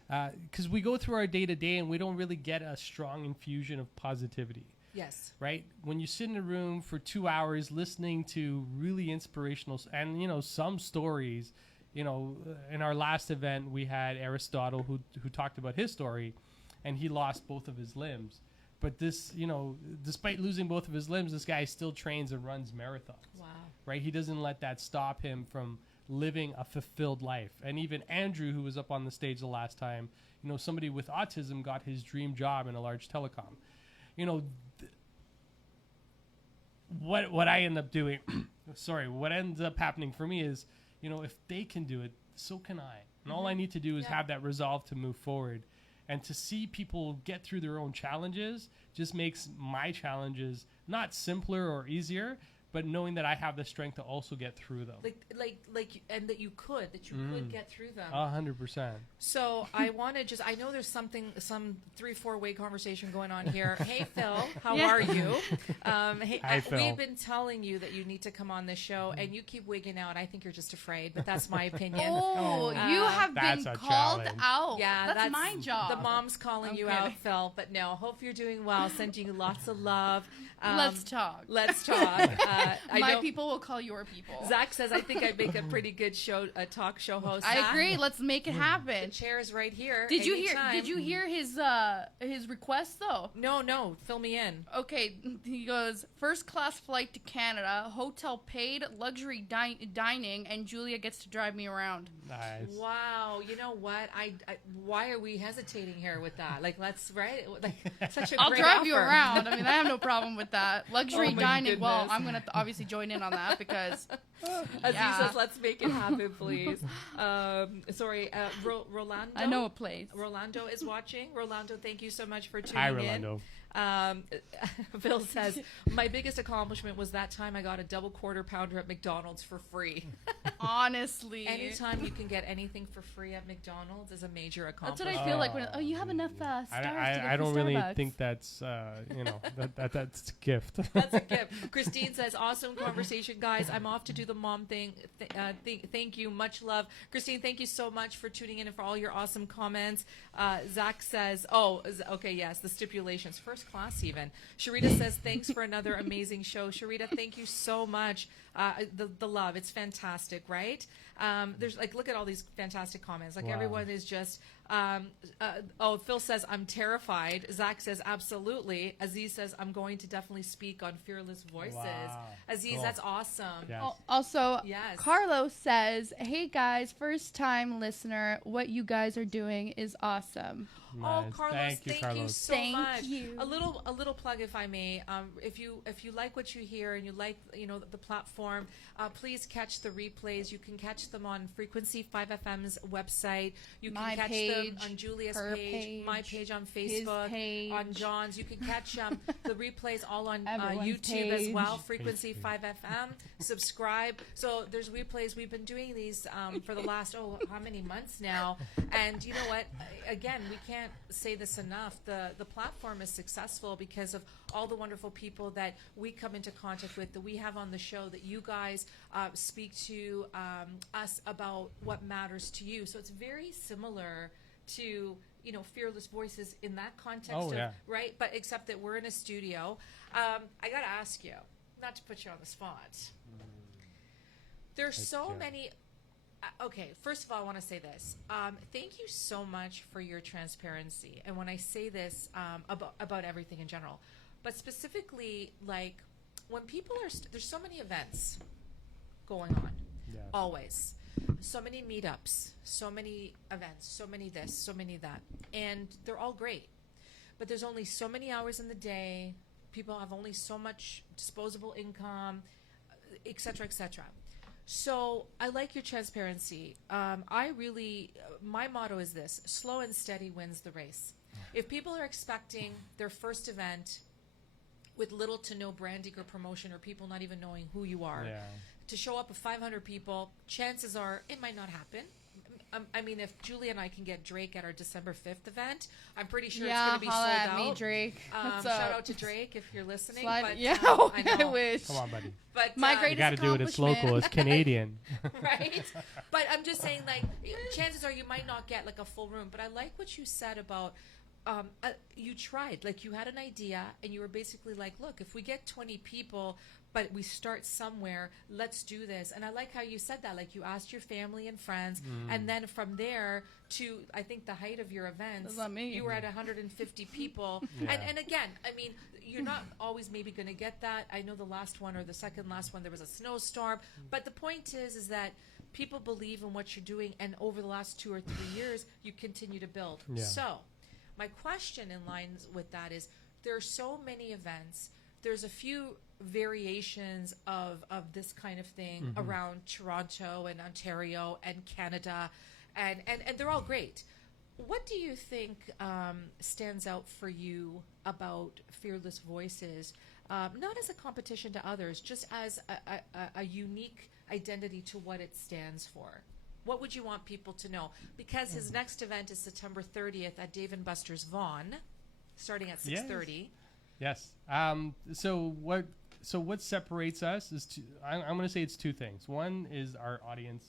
because we go through our day-to-day and we don't really get a strong infusion of positivity, Yes. right? When you sit in a room for 2 hours listening to really inspirational and some stories, in our last event we had Aristotle who talked about his story, and he lost both of his limbs. But this, despite losing both of his limbs, this guy still trains and runs marathons. Wow. Right? He doesn't let that stop him from living a fulfilled life. And even Andrew, who was up on the stage the last time, somebody with autism got his dream job in a large telecom. What I end up doing, what ends up happening for me is, if they can do it, so can I. And all I need to do is Yeah. have that resolve to move forward. And to see people get through their own challenges just makes my challenges not simpler or easier, but knowing that I have the strength to also get through them. And that you could get through them. 100%. So I want to I know there's some 3-4 way conversation going on here. Hey, Phil, how Yeah. are you? Hey, Hi, Phil. we've been telling you that you need to come on this show, and you keep wigging out. I think you're just afraid, but that's my opinion. Oh, you have That's been a called challenge. out. Yeah, that's my job. The mom's calling I'm you kidding. out, Phil. But no, hope you're doing well. Sending you lots of love. Let's talk. Let's talk. I My know people will call your people. Zach says I think I'd make a pretty good talk show host. I Zach, agree. Let's make it The happen. chair's right here. Did you anytime. hear his request though? No. Fill me in. Okay, he goes first class flight to Canada, hotel paid, luxury dining, and Julia gets to drive me around. Nice. Wow. You know what? Why are we hesitating here with that? Like, let's Like, such a I'll great drive you offer. around. I mean, I have no problem with that. Luxury Oh my dining. Well, goodness. obviously join in on that because As yeah. he says, let's make it happen, please. Rolando. I know a place. Rolando is watching. Rolando, thank you so much for tuning Hi, in. Rolando. Phil says, my biggest accomplishment was that time I got a double quarter pounder at McDonald's for free. Honestly. Anytime you can get anything for free at McDonald's is a major That's accomplishment. what I feel like when, you have enough stars to get I don't free really Starbucks. think that's that's a gift. That's a gift. Christine says, awesome conversation, guys. I'm off to do the mom thing. Thank you. Much love. Christine, thank you so much for tuning in and for all your awesome comments. Zach says, okay, yes, the stipulations. First class even. Sharita says, thanks for another amazing show. Sharita, thank you so much. The love. It's fantastic, right? There's like, look at all these fantastic comments. Like Wow. everyone is just, Phil says, I'm terrified. Zach says, absolutely. Aziz says, I'm going to definitely speak on Fearless Voices. Wow. Aziz, Cool. that's awesome. Yes. Also, Yes. Carlos says, hey guys, first time listener, what you guys are doing is awesome. Oh, Nice. Carlos, Thank you, thank you Carlos. so Thank much. you. A little plug, if I may. If you like what you hear and you like the platform, please catch the replays. You can catch them on Frequency 5FM's website. You can My catch page, them on Julia's her page, my page on his Facebook, page. on John's. You can catch the replays all on Everyone's YouTube as well. page. Frequency 5FM. Subscribe. So there's replays. We've been doing these for the last how many months now? And you know what? Again, we can't say this enough. The platform is successful because of all the wonderful people that we come into contact with, that we have on the show, that you guys speak to us about what matters to you. So it's very similar to Fearless Voices in that context. Oh, yeah. Right? But except that we're in a studio. I got to ask you, not to put you on the spot. There's so Okay. many. Okay, first of all, I want to say this. Thank you so much for your transparency. And when I say this about everything in general, but specifically, like when people are, there's so many events going on, Yes. always. So many meetups, so many events, so many this, so many that. And they're all great. But there's only so many hours in the day. People have only so much disposable income, et cetera, et cetera. So I like your transparency. My motto is this: slow and steady wins the race. If people are expecting their first event with little to no branding or promotion, or people not even knowing who you are, Yeah. to show up with 500 people, chances are it might not happen. I mean, if Julie and I can get Drake at our December 5th event, I'm pretty sure it's going to be sold holla at out. me, Drake. What's Shout up? out to Drake if you're listening. Slide- But, yeah, I I know. wish. Come on, buddy. But, My You greatest got to do it. It's local. It's Canadian. right? But I'm just saying, like, chances are you might not get like a full room. But I like what you said about you tried. Like, you had an idea, and you were basically like, look, if we get 20 people, but we start somewhere, let's do this. And I like how you said that. Like, you asked your family and friends, and then from there to, I think, the height of your events, That's not me. you were at 150 people. Yeah. And again, I mean, you're not always maybe going to get that. I know the last one or the second last one, there was a snowstorm. But the point is that people believe in what you're doing, and over the last 2 or 3 years, you continue to build. Yeah. So my question in line with that is, there are so many events. There's a few variations of this kind of thing around Toronto and Ontario and Canada, and they're all great. What do you think stands out for you about Fearless Voices, not as a competition to others, just as a unique identity to what it stands for? What would you want people to know? Because his next event is September 30th at Dave & Buster's Vaughan, starting at 6:30. Yes. So what separates us is I'm going to say it's two things. One is our audience.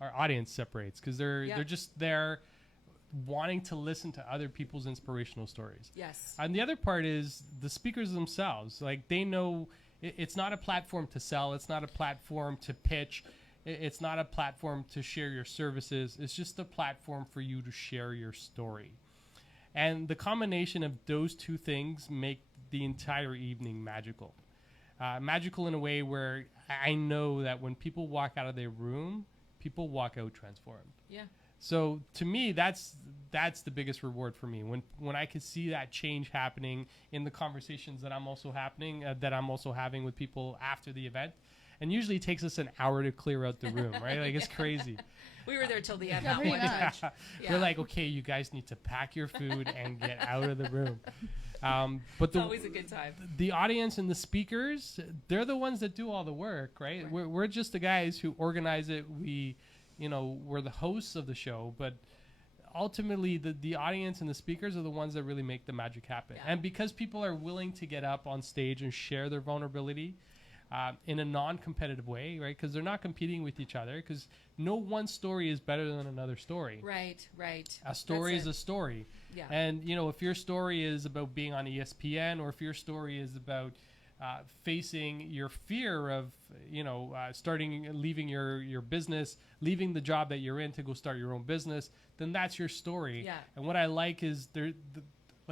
Our audience separates because they're just there wanting to listen to other people's inspirational stories. Yes. And the other part is the speakers themselves. Like, they know it's not a platform to sell. It's not a platform to pitch. It's not a platform to share your services. It's just a platform for you to share your story. And the combination of those two things make the entire evening magical. Magical in a way where I know that when people walk out of their room, people walk out transformed. Yeah. So to me, that's the biggest reward for me when I could see that change happening in the conversations that I'm also having with people after the event. And usually it takes us an hour to clear out the room, right? Like, it's crazy. We were there till the end. Yeah, That pretty one. much. Yeah. We're like, okay, you guys need to pack your food and get out of the room. But It's always a good time. the audience and the speakers, they're the ones that do all the work, right? Right. We're just the guys who organize it. We're the hosts of the show, but ultimately the audience and the speakers are the ones that really make the magic happen. Yeah. And because people are willing to get up on stage and share their vulnerability in a non-competitive way, right? Because they're not competing with each other, because no one story is better than another story. Right. A story That's is it. a story. Yeah. And, if your story is about being on ESPN, or if your story is about facing your fear of, leaving your business, leaving the job that you're in to go start your own business, then that's your story. Yeah. And what I like is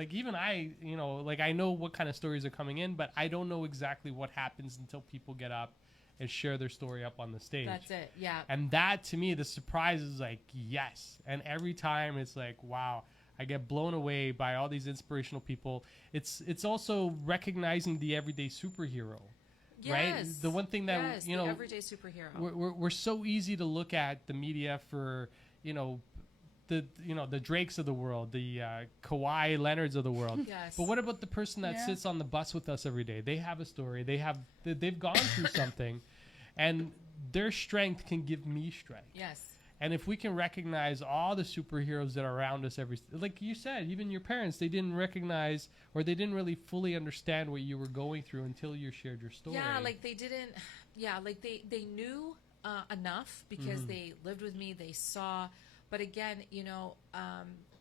even I, I know what kind of stories are coming in, but I don't know exactly what happens until people get up and share their story up on the stage. That's it. Yeah. And that, to me, the surprise is like, yes. And every time it's like, wow, I get blown away by all these inspirational people. It's also recognizing the everyday superhero, right? Yes. The one thing that, the everyday superhero. we're so easy to look at the media for, the Drakes of the world, the Kawhi Leonards of the world. Yes. But what about the person that Yeah. sits on the bus with us every day? They have a story. They've gone through something, and their strength can give me strength. Yes. And if we can recognize all the superheroes that are around us like you said, even your parents, they didn't recognize, or they didn't really fully understand what you were going through until you shared your story. Yeah, like they didn't. Yeah, like they knew enough because they lived with me. They saw, but again,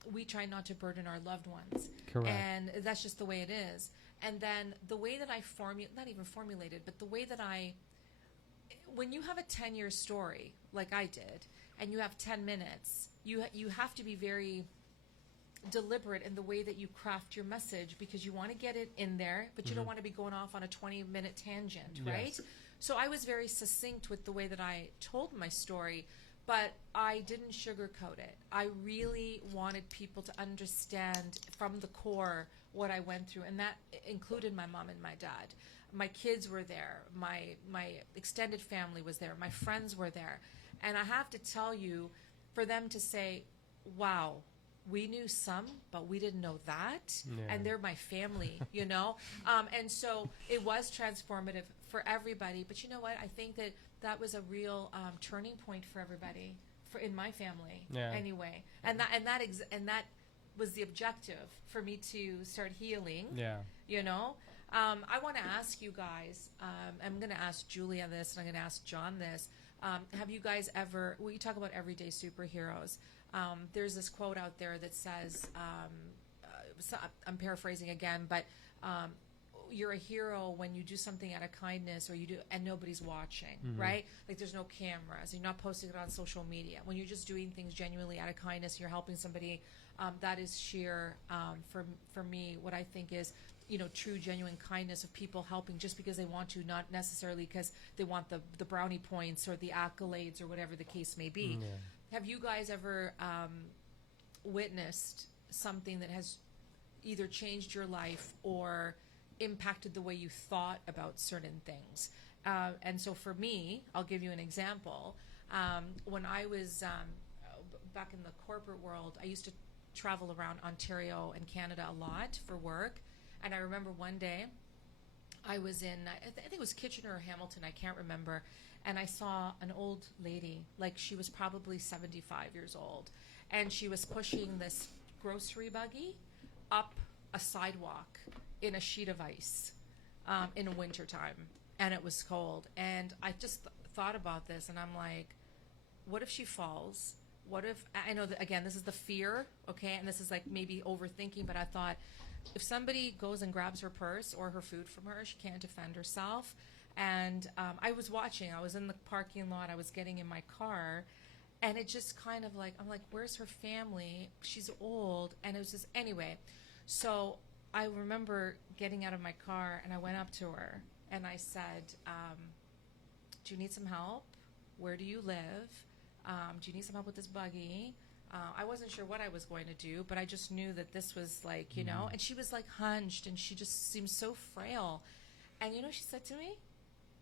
we try not to burden our loved ones. Correct. And that's just the way it is. And then the way that I not even formulated, but the way that when you have a 10-year story like I did, and you have 10 minutes, you have to be very deliberate in the way that you craft your message, because you want to get it in there, but you don't want to be going off on a 20-minute tangent, right? Yes. So I was very succinct with the way that I told my story, but I didn't sugarcoat it. I really wanted people to understand from the core what I went through, and that included my mom and my dad. My kids were there. My extended family was there. My friends were there. And I have to tell you, for them to say, wow, we knew some, but we didn't know that. Yeah. And they're my family, And so it was transformative for everybody. But you know what? I think that was a real turning point for everybody, in my family, Yeah. anyway. And that was the objective, for me to start healing. Yeah. I want to ask you guys, I'm going to ask Julia this, and I'm going to ask John this. Have you guys ever, you talk about everyday superheroes. There's this quote out there that says, I'm paraphrasing again, but you're a hero when you do something out of kindness, or you do, and nobody's watching, right? Like, there's no cameras, you're not posting it on social media. When you're just doing things genuinely out of kindness, you're helping somebody, that is sheer, for me, what I think is, true, genuine kindness of people helping just because they want to, not necessarily because they want the brownie points or the accolades or whatever the case may be. Yeah. Have you guys ever witnessed something that has either changed your life or impacted the way you thought about certain things? And so for me, I'll give you an example. When I was back in the corporate world, I used to travel around Ontario and Canada a lot for work. And I remember one day I was in, I think it was Kitchener or Hamilton, I can't remember. And I saw an old lady, like she was probably 75 years old. And she was pushing this grocery buggy up a sidewalk in a sheet of ice in the wintertime. And it was cold. And I just thought about this, and I'm like, what if she falls? What if, I know that, again, this is the fear, okay? And this is like maybe overthinking, but I thought, if somebody goes and grabs her purse or her food from her, she can't defend herself. And I was watching. I was in the parking lot. I was getting in my car. And it just kind of like, I'm like, where's her family? She's old. And it was just, anyway. So I remember getting out of my car, and I went up to her. And I said, do you need some help? Where do you live? Do you need some help with this buggy? I wasn't sure what I was going to do, but I just knew that this was like, you know, and she was like hunched and she just seemed so frail. And you know what she said to me?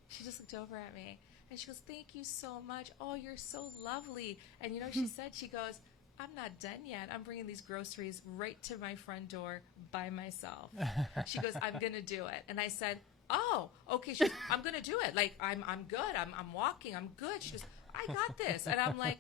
She just looked over at me and she goes, "Thank you so much. Oh, you're so lovely." And you know what she said? She goes, "I'm not done yet. I'm bringing these groceries right to my front door by myself." She goes, "I'm going to do it." And I said, "Oh, okay." She goes, "I'm going to do it. Like, I'm good. I'm walking. I'm good." She goes, "I got this." And I'm like,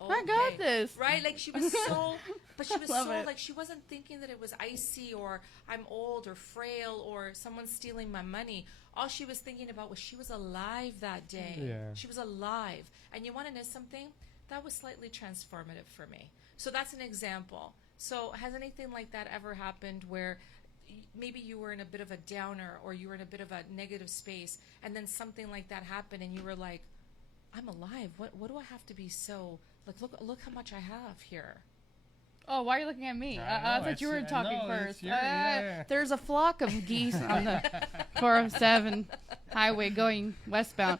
okay. I got this. Right? Like, she was so, but she was Love so, it. like, she wasn't thinking that it was icy or I'm old or frail or someone's stealing my money. All she was thinking about was she was alive that day. Yeah. She was alive. And you want to know something? That was slightly transformative for me. So that's an example. So has anything like that ever happened where maybe you were in a bit of a downer or you were in a bit of a negative space and then something like that happened and you were like, "I'm alive. What do I have to be so, like, look how much I have here." Oh, why are you looking at me? I thought you were it's- talking no, it's first. yeah. There's a flock of geese on the 407 highway going westbound.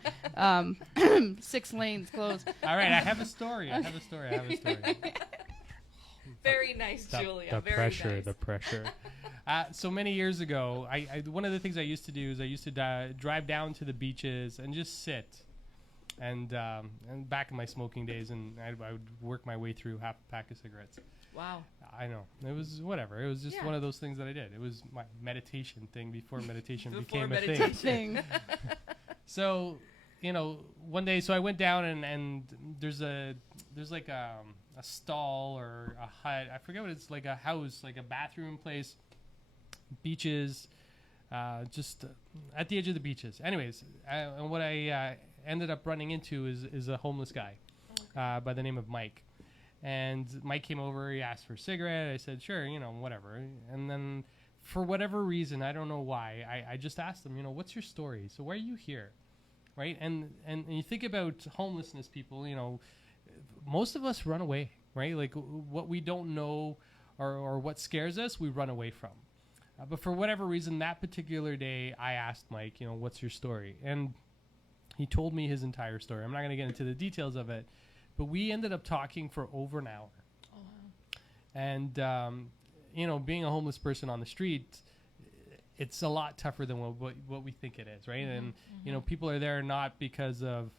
6 lanes closed. All right, I have a story. Very nice, Julia. The Very pressure, nice. the pressure. So many years ago, I one of the things I used to do is I used to drive down to the beaches and just sit. And back in my smoking days, and I would work my way through half a pack of cigarettes. Wow. I know. It was whatever. It was just Yeah. one of those things that I did. It was my meditation thing before meditation Before became a thing. meditation. Thing. So, you know, one day, so I went down and there's like a stall or a hut. I forget what it's like, a house, like a bathroom place, beaches, just at the edge of the beaches. Anyways, and what I ended up running into is a homeless guy by the name of Mike. And Mike came over, he asked for a cigarette. I said, sure, you know, whatever. And then for whatever reason, I don't know why, I just asked him, you know, what's your story? So why are you here? Right? And you think about homelessness people, you know, most of us run away, right? Like what we don't know or what scares us, we run away from. But for whatever reason, that particular day, I asked Mike, you know, what's your story? And he told me his entire story. I'm not going to get into the details of it, but we ended up talking for over an hour. Oh, wow. And, you know, being a homeless person on the street, it's a lot tougher than what we think it is, right? And, you know, people are there not because of,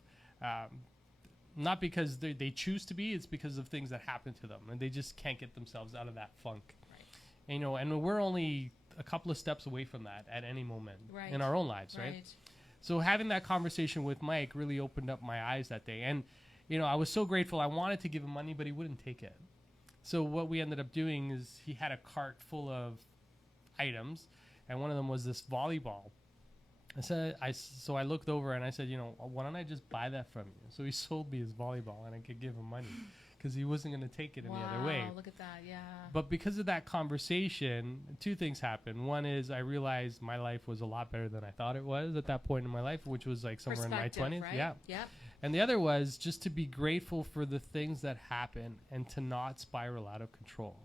not because they choose to be, it's because of things that happen to them. And they just can't get themselves out of that funk. Right. And, you know, and we're only a couple of steps away from that at any moment Right. in our own lives, right? So having that conversation with Mike really opened up my eyes that day. And, you know, I was so grateful. I wanted to give him money, but he wouldn't take it. So what we ended up doing is he had a cart full of items, and one of them was this volleyball. So I looked over and I said, you know, why don't I just buy that from you? So he sold me his volleyball, and I could give him money because he wasn't going to take it any other way. Wow, look at that, yeah. But because of that conversation, two things happened. One is I realized my life was a lot better than I thought it was at that point in my life, which was like somewhere in my 20s. Right? Yeah. Yep. And the other was just to be grateful for the things that happen and to not spiral out of control,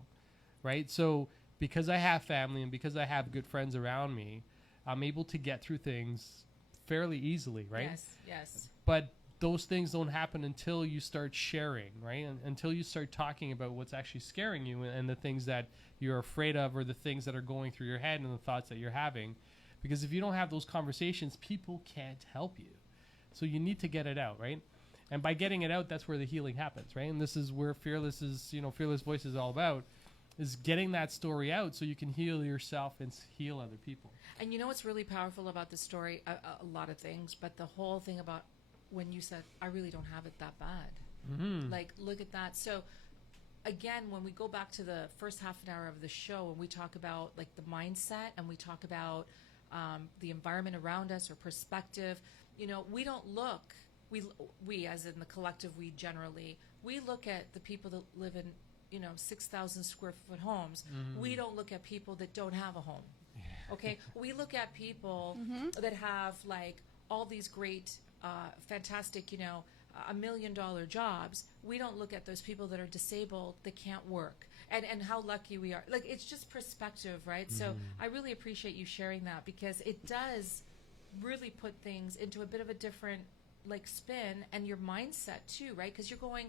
right? So because I have family and because I have good friends around me, I'm able to get through things fairly easily, right? Yes, yes. But those things don't happen until you start sharing, right? And until you start talking about what's actually scaring you and the things that you're afraid of or the things that are going through your head and the thoughts that you're having. Because if you don't have those conversations, people can't help you. So you need to get it out, right? And by getting it out, that's where the healing happens, right? And this is where Fearless Voice is all about, is getting that story out so you can heal yourself and heal other people. And you know what's really powerful about this story? A lot of things, but the whole thing about when you said, I really don't have it that bad. Mm-hmm. Like, look at that. So, again, when we go back to the first half an hour of the show and we talk about, like, the mindset and we talk about the environment around us or perspective, you know, we don't look, we as in the collective, we generally, we look at the people that live in, you know, 6,000 square foot homes. Mm-hmm. We don't look at people that don't have a home. Okay? We look at people that have, like, all these great, fantastic, you know, $1 million jobs. We don't look at those people that are disabled, that can't work, and how lucky we are. Like, it's just perspective, right? So I really appreciate you sharing that, because it does really put things into a bit of a different, like, spin, and your mindset too, right? Because you're going,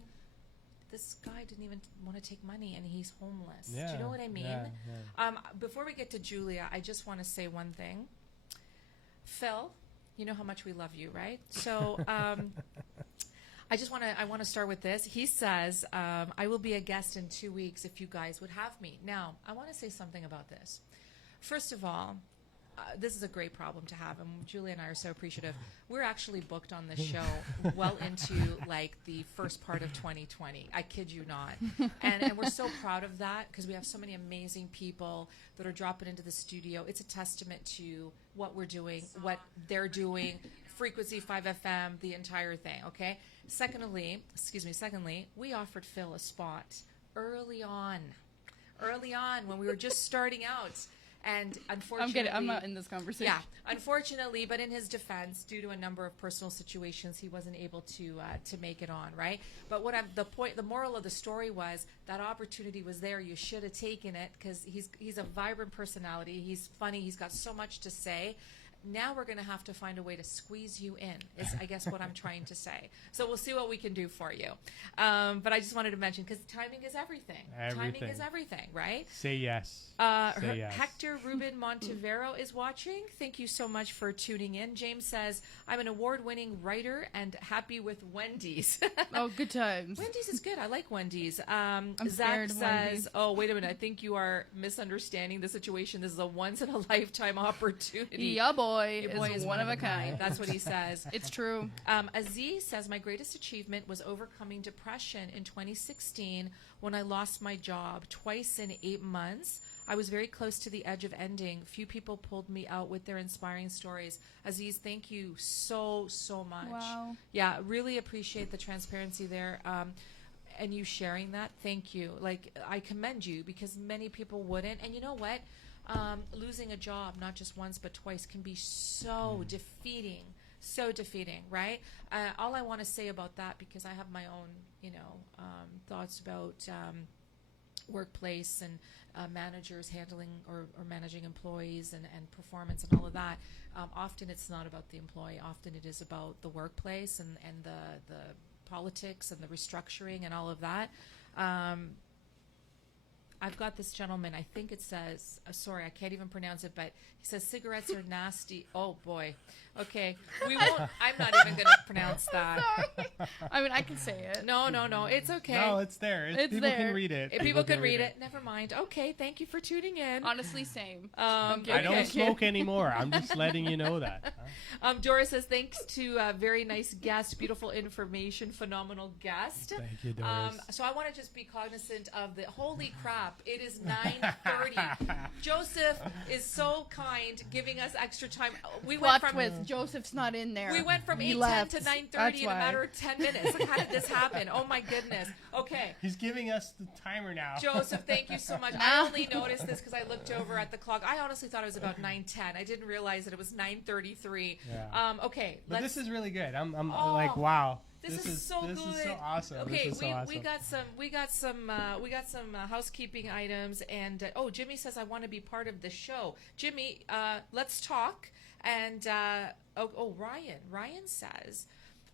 this guy didn't even want to take money and he's homeless. Do Yeah, you know what I mean? yeah. Before we get to Julia, I just want to say one thing. Phil, you know how much we love you, right? So I want to start with this. He says, I will be a guest in 2 weeks if you guys would have me. Now, I want to say something about this. First of all, this is a great problem to have, and Julia and I are so appreciative. We're actually booked on this show well into like the first part of 2020. I kid you not. And we're so proud of that because we have so many amazing people that are dropping into the studio. It's a testament to what we're doing, what they're doing, Frequency 5 FM, the entire thing, okay? Secondly, we offered Phil a spot early on when we were just starting out. And unfortunately, I'm not in this conversation. Yeah, unfortunately, but in his defense, due to a number of personal situations, he wasn't able to make it on, right? But the moral of the story was that opportunity was there. You should have taken it because he's a vibrant personality. He's funny. He's got so much to say. Now we're going to have to find a way to squeeze you in, is I guess what I'm trying to say. So we'll see what we can do for you. But I just wanted to mention, because timing is everything. Timing is everything, right? Say yes. Say yes. Hector Ruben Montevero is watching. Thank you so much for tuning in. James says, I'm an award-winning writer and happy with Wendy's. Oh, good times. Wendy's is good. I like Wendy's. I'm Zach scared of Wendy's. says, oh, wait a minute. I think you are misunderstanding the situation. This is a once-in-a-lifetime opportunity. Yeah, boy. Your boy is one of a kind. That's what he says. It's true. Aziz says, my greatest achievement was overcoming depression in 2016 when I lost my job twice in 8 months. I was very close to the edge of ending. Few people pulled me out with their inspiring stories. Aziz, thank you so much. Wow. Yeah, really appreciate the transparency there. And you sharing that. Thank you. Like, I commend you because many people wouldn't. And you know what? Losing a job, not just once but twice, can be so defeating. So defeating, right? All I want to say about that, because I have my own, thoughts about workplace and managers handling or managing employees and performance and all of that. Often it's not about the employee. Often it is about the workplace and the politics and the restructuring and all of that. I've got this gentleman, I think it says, sorry, I can't even pronounce it, but he says cigarettes are nasty. Oh, boy. Okay. We won't, I'm not even going to pronounce that. Sorry. I mean, I can say it. No. It's okay. No, it's there. It's people there. can read it. People can read it. Never mind. Okay, thank you for tuning in. Honestly, same. I don't smoke anymore. I'm just letting you know that. Doris says, thanks to a very nice guest, beautiful information, phenomenal guest. Thank you, Doris. So I want to just be cognizant of the, holy crap, it is 9:30. Joseph is so kind, giving us extra time. We Plot went from twist. Joseph's not in there. we went from He 8:10 left. to 9:30 That's in a why. matter of 10 minutes. Like, how did this happen? Oh my goodness. Okay. He's giving us the timer now. Joseph, thank you so much. I only noticed this because I looked over at the clock. I honestly thought it was about 9:10. I didn't realize that it was 9:33. Yeah. Okay, But let's. this is really good. I'm Oh, like, wow. This is so good. This is so awesome. Okay, this is so awesome. we got some housekeeping items, and Jimmy says I want to be part of the show. Jimmy, let's talk. And Ryan says,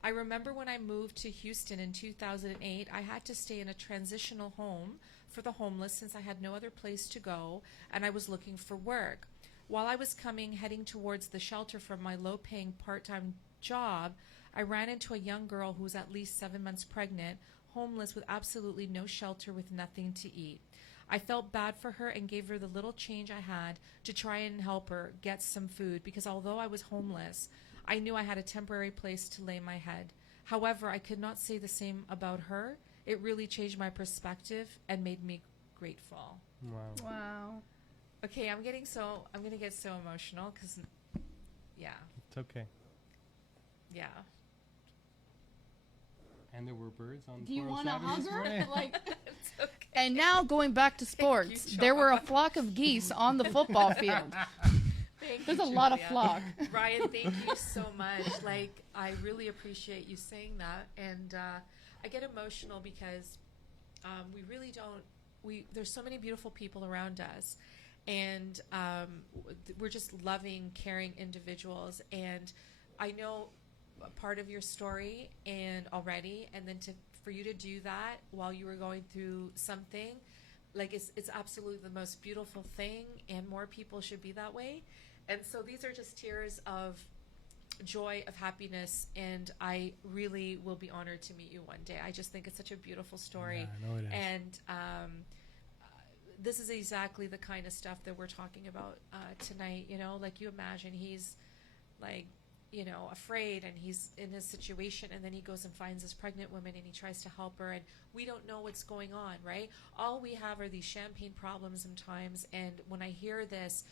I remember when I moved to Houston in 2008, I had to stay in a transitional home for the homeless since I had no other place to go, and I was looking for work. While I was heading towards the shelter from my low-paying part-time job, I ran into a young girl who was at least 7 months pregnant, homeless with absolutely no shelter, with nothing to eat. I felt bad for her and gave her the little change I had to try and help her get some food, because although I was homeless, I knew I had a temporary place to lay my head. However, I could not say the same about her. It really changed my perspective and made me grateful. Wow. Okay, I'm going to get so emotional because, yeah. It's okay. Yeah. And there were birds on Do you want 407 to hug this her? morning. Like, It's okay. and now going back to sports, you, there were a John. flock of geese on the football field. Thank There's you, a lot of Julia. flock. Ryan, thank you so much. Like, I really appreciate you saying that. And I get emotional because we really don't, there's so many beautiful people around us. And we're just loving, caring individuals. And I know a part of your story and then to for you to do that while you were going through something, like it's absolutely the most beautiful thing, and more people should be that way. And so these are just tears of joy, of happiness, and I really will be honored to meet you one day. I just think it's such a beautiful story. Yeah, I know it is. And this is exactly the kind of stuff that we're talking about tonight. You know, like, you imagine he's like, you know, afraid, and he's in this situation, and then he goes and finds this pregnant woman, and he tries to help her, and we don't know what's going on, right? All we have are these champagne problems sometimes, and when I hear this,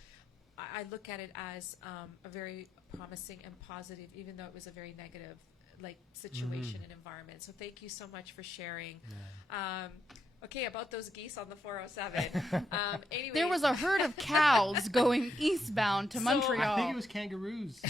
I look at it as a very promising and positive, even though it was a very negative, like, situation and environment. So thank you so much for sharing. Okay, about those geese on the 407. Anyway, There was a herd of cows going eastbound to So- Montreal. I think it was kangaroos.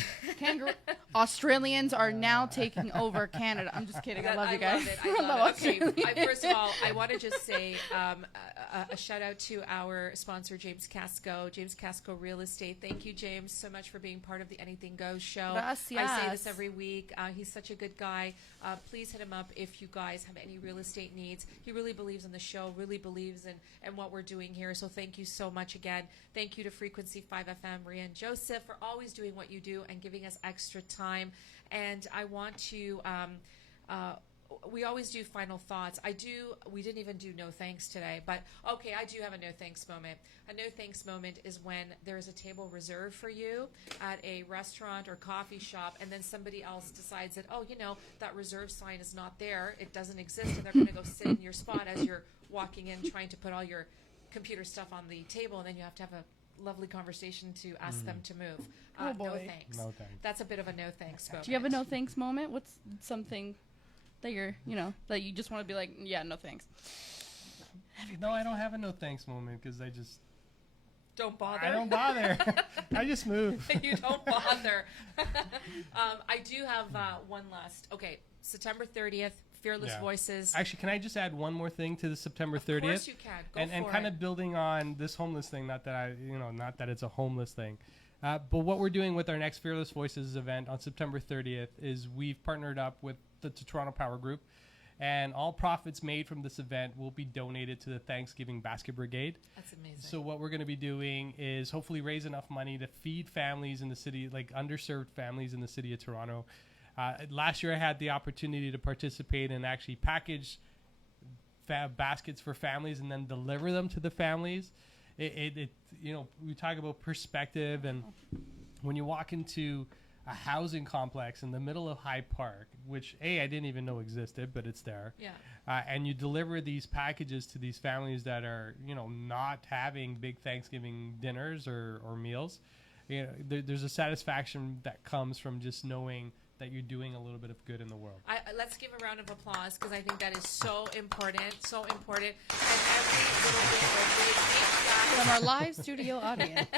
Australians are now taking over Canada. I'm just kidding. I love you guys. Love it. I love it. Okay, first of all, I want to just say a shout out to our sponsor, James Casco, James Casco Real Estate. Thank you, James, so much for being part of the Anything Goes show. Gracias. I say this every week. He's such a good guy. Please hit him up if you guys have any real estate needs. He really believes in the show, really believes in what we're doing here. So thank you so much again. Thank you to Frequency 5 FM, Maria and Joseph, for always doing what you do and giving us extra time. And I want to, we always do final thoughts. We didn't even do no thanks today, but okay, I do have a no thanks moment. A no thanks moment is when there's a table reserved for you at a restaurant or coffee shop, and then somebody else decides that, oh, you know, that reserve sign is not there, it doesn't exist, and they're going to go sit in your spot as you're walking in trying to put all your computer stuff on the table, and then you have to have a lovely conversation to ask them to move. Oh, boy. No thanks. No thanks. That's a bit of a no thanks moment. Do you have a no thanks moment? What's something that you're, you know, that you just want to be like, yeah, no thanks? No, I don't have a no thanks moment because I Don't bother. I don't bother. I just move. You don't bother. I do have one last. Okay, September 30th, Fearless Yeah. Voices. Actually, can I just add one more thing to the September 30th? Of course you can. Go and for kind it. of building on this homeless thing, not that it's a homeless thing, but what we're doing with our next Fearless Voices event on September 30th is we've partnered up with the Toronto Power Group, and all profits made from this event will be donated to the Thanksgiving Basket Brigade. That's amazing. So what we're going to be doing is hopefully raise enough money to feed families in the city, like underserved families in the city of Toronto. Last year I had the opportunity to participate and actually package baskets for families and then deliver them to the families. It you know, we talk about perspective, and when you walk into a housing complex in the middle of Hyde Park, which I didn't even know existed, but it's there. Yeah. And you deliver these packages to these families that are, you know, not having big Thanksgiving dinners or meals. You know, there's a satisfaction that comes from just knowing that you're doing a little bit of good in the world. Let's give a round of applause, because I think that is so important, so important. And every little bit of big makes that From our live studio audience.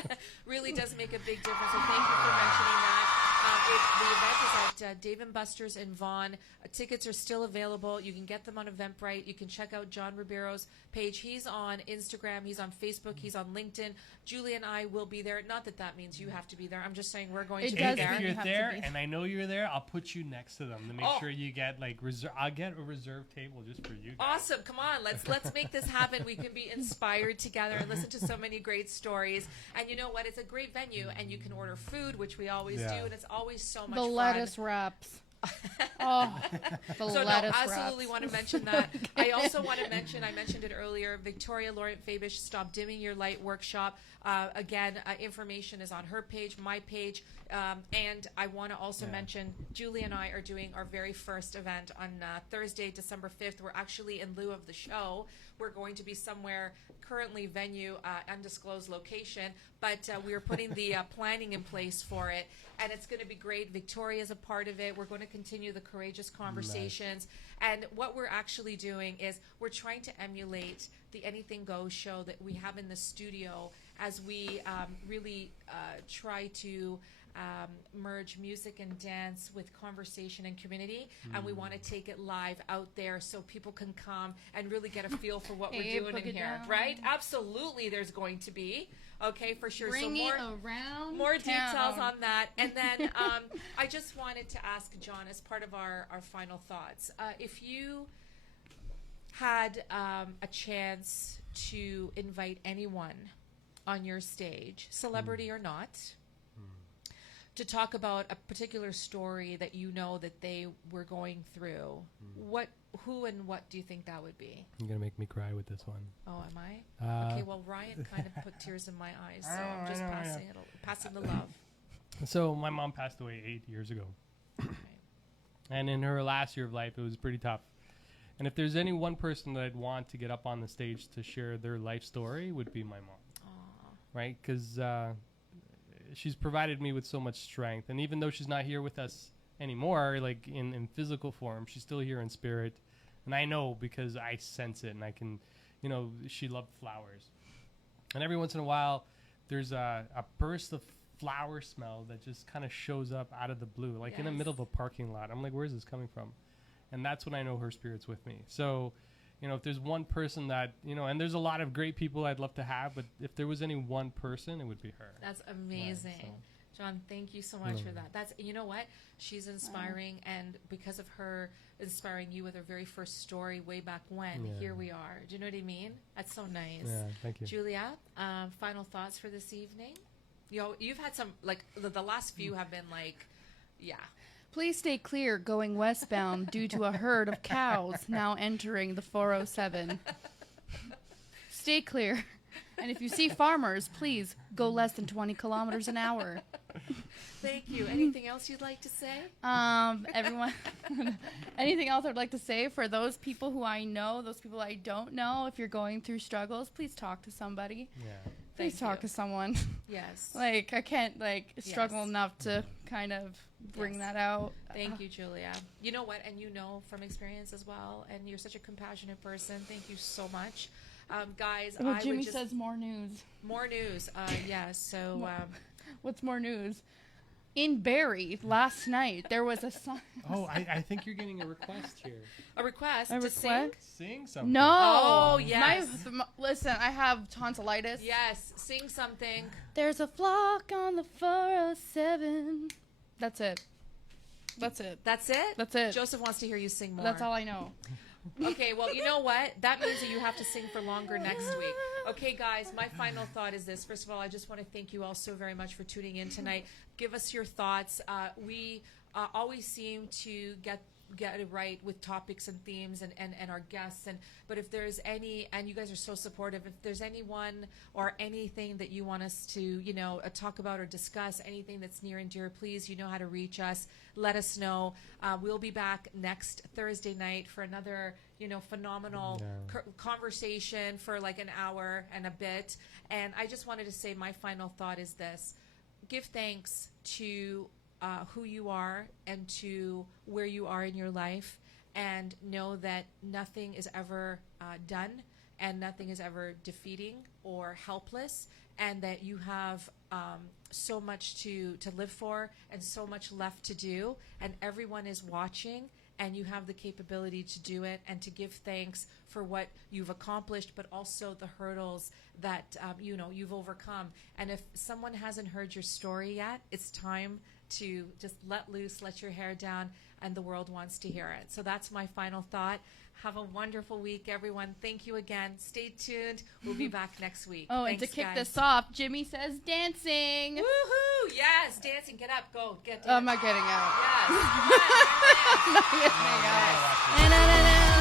really does make a big difference. So thank you for mentioning that. The event is at Dave & Buster's in Vaughan. Tickets are still available. You can get them on Eventbrite. You can check out John Ribeiro's page. He's on Instagram. He's on Facebook. He's on LinkedIn. Julie and I will be there. Not that that means you have to be there. I'm just saying we're going It to does be there. If You you're have to there, be. and I know you're there, I'll put you next to them to make Oh. sure you get like I'll get a reserved table just for you guys. Awesome. Come on. Let's make this happen. We can be inspired together and listen to so many great stories. And you know what? It's a great venue, and you can order food, which we always Yeah. do, and it's always so much The fun. lettuce wraps. Oh, the So no, lettuce absolutely wraps. want to mention that. I also want to mention, I mentioned it earlier, Victoria Laurent Fabish, Stop Dimming Your Light workshop. Again, information is on her page, my page. And I want to also mention, Julie and I are doing our very first event on Thursday, December 5th. We're actually, in lieu of the show, we're going to be somewhere, currently venue, undisclosed location, but we are putting the planning in place for it, and it's going to be great. Victoria's a part of it. We're going to continue the courageous conversations, and what we're actually doing is we're trying to emulate the Anything Goes show that we have in the studio, as we really try to merge music and dance with conversation and community, and we want to take it live out there so people can come and really get a feel for what Hey, we're doing book in it here, down. right? Absolutely, there's going to be, okay, for sure. Bring so it around more town. details on that. And then I just wanted to ask John, as part of our final thoughts, if you had a chance to invite anyone on your stage, celebrity or not, to talk about a particular story that you know that they were going through, who and what do you think that would be? You're gonna make me cry with this one. Oh, am I? Okay, well, Ryan kind of put tears in my eyes, so I'm just passing the love. So my mom passed away 8 years ago. And in her last year of life, it was pretty tough. And if there's any one person that I'd want to get up on the stage to share their life story, it would be my mom. Aw. Right? Because she's provided me with so much strength. And even though she's not here with us anymore, like in physical form, she's still here in spirit. And I know because I sense it, and I can, she loved flowers. And every once in a while, there's a burst of flower smell that just kind of shows up out of the blue, like in the middle of a parking lot. I'm like, where's this coming from? And that's when I know her spirit's with me. So, if there's one person that, and there's a lot of great people I'd love to have, but if there was any one person, it would be her. That's amazing. Right, John, thank you so much for that. That's, you know what? She's inspiring, and because of her inspiring you with her very first story way back when, here we are. Do you know what I mean? That's so nice. Yeah, thank you. Julia, final thoughts for this evening? You've had some, like, the last few have been like, Please stay clear going westbound due to a herd of cows now entering the 407. Stay clear. And if you see farmers, please go less than 20 kilometers an hour. Thank you. Anything else you'd like to say? Everyone, anything else I'd like to say for those people who I know, those people I don't know, if you're going through struggles, please talk to somebody. Yeah. Please talk to someone. Yes. Like, I can't, struggle enough to kind of bring that out. Thank you, Julia. You know what? And from experience as well, and you're such a compassionate person. Thank you so much. Guys, well, Jimmy says more news. More news. Yes. So, what's more news? In Barrie last night, there was a sign. Oh, I think you're getting a request here. A request a to request? Sing something. No. Oh, yes. Listen, I have tonsillitis. Yes. Sing something. There's a flock on the 407. That's it. That's it. That's it? That's it. Joseph wants to hear you sing more. That's all I know. Okay, well, you know what? That means that you have to sing for longer next week. Okay, guys, my final thought is this. First of all, I just want to thank you all so very much for tuning in tonight. Give us your thoughts. We always seem to get it right with topics and themes and our guests. But if there's any, and you guys are so supportive, if there's anyone or anything that you want us to, talk about or discuss, anything that's near and dear, please, you know how to reach us. Let us know. We'll be back next Thursday night for another, phenomenal conversation for like an hour and a bit. And I just wanted to say my final thought is this. Give thanks to who you are and to where you are in your life, and know that nothing is ever done and nothing is ever defeating or helpless, and that you have so much to live for and so much left to do, and everyone is watching, and you have the capability to do it and to give thanks for what you've accomplished, but also the hurdles that you've overcome. And if someone hasn't heard your story yet, it's time to just let loose, let your hair down, and the world wants to hear it. So that's my final thought. Have a wonderful week, everyone. Thank you again. Stay tuned. We'll be back next week. Oh, Thanks, and to kick guys. this off, Jimmy says dancing. Woohoo! Yes, dancing. Get up. Go. Get Oh, down. I'm not getting out. Yes. I'm not getting out. Na, na, na, na.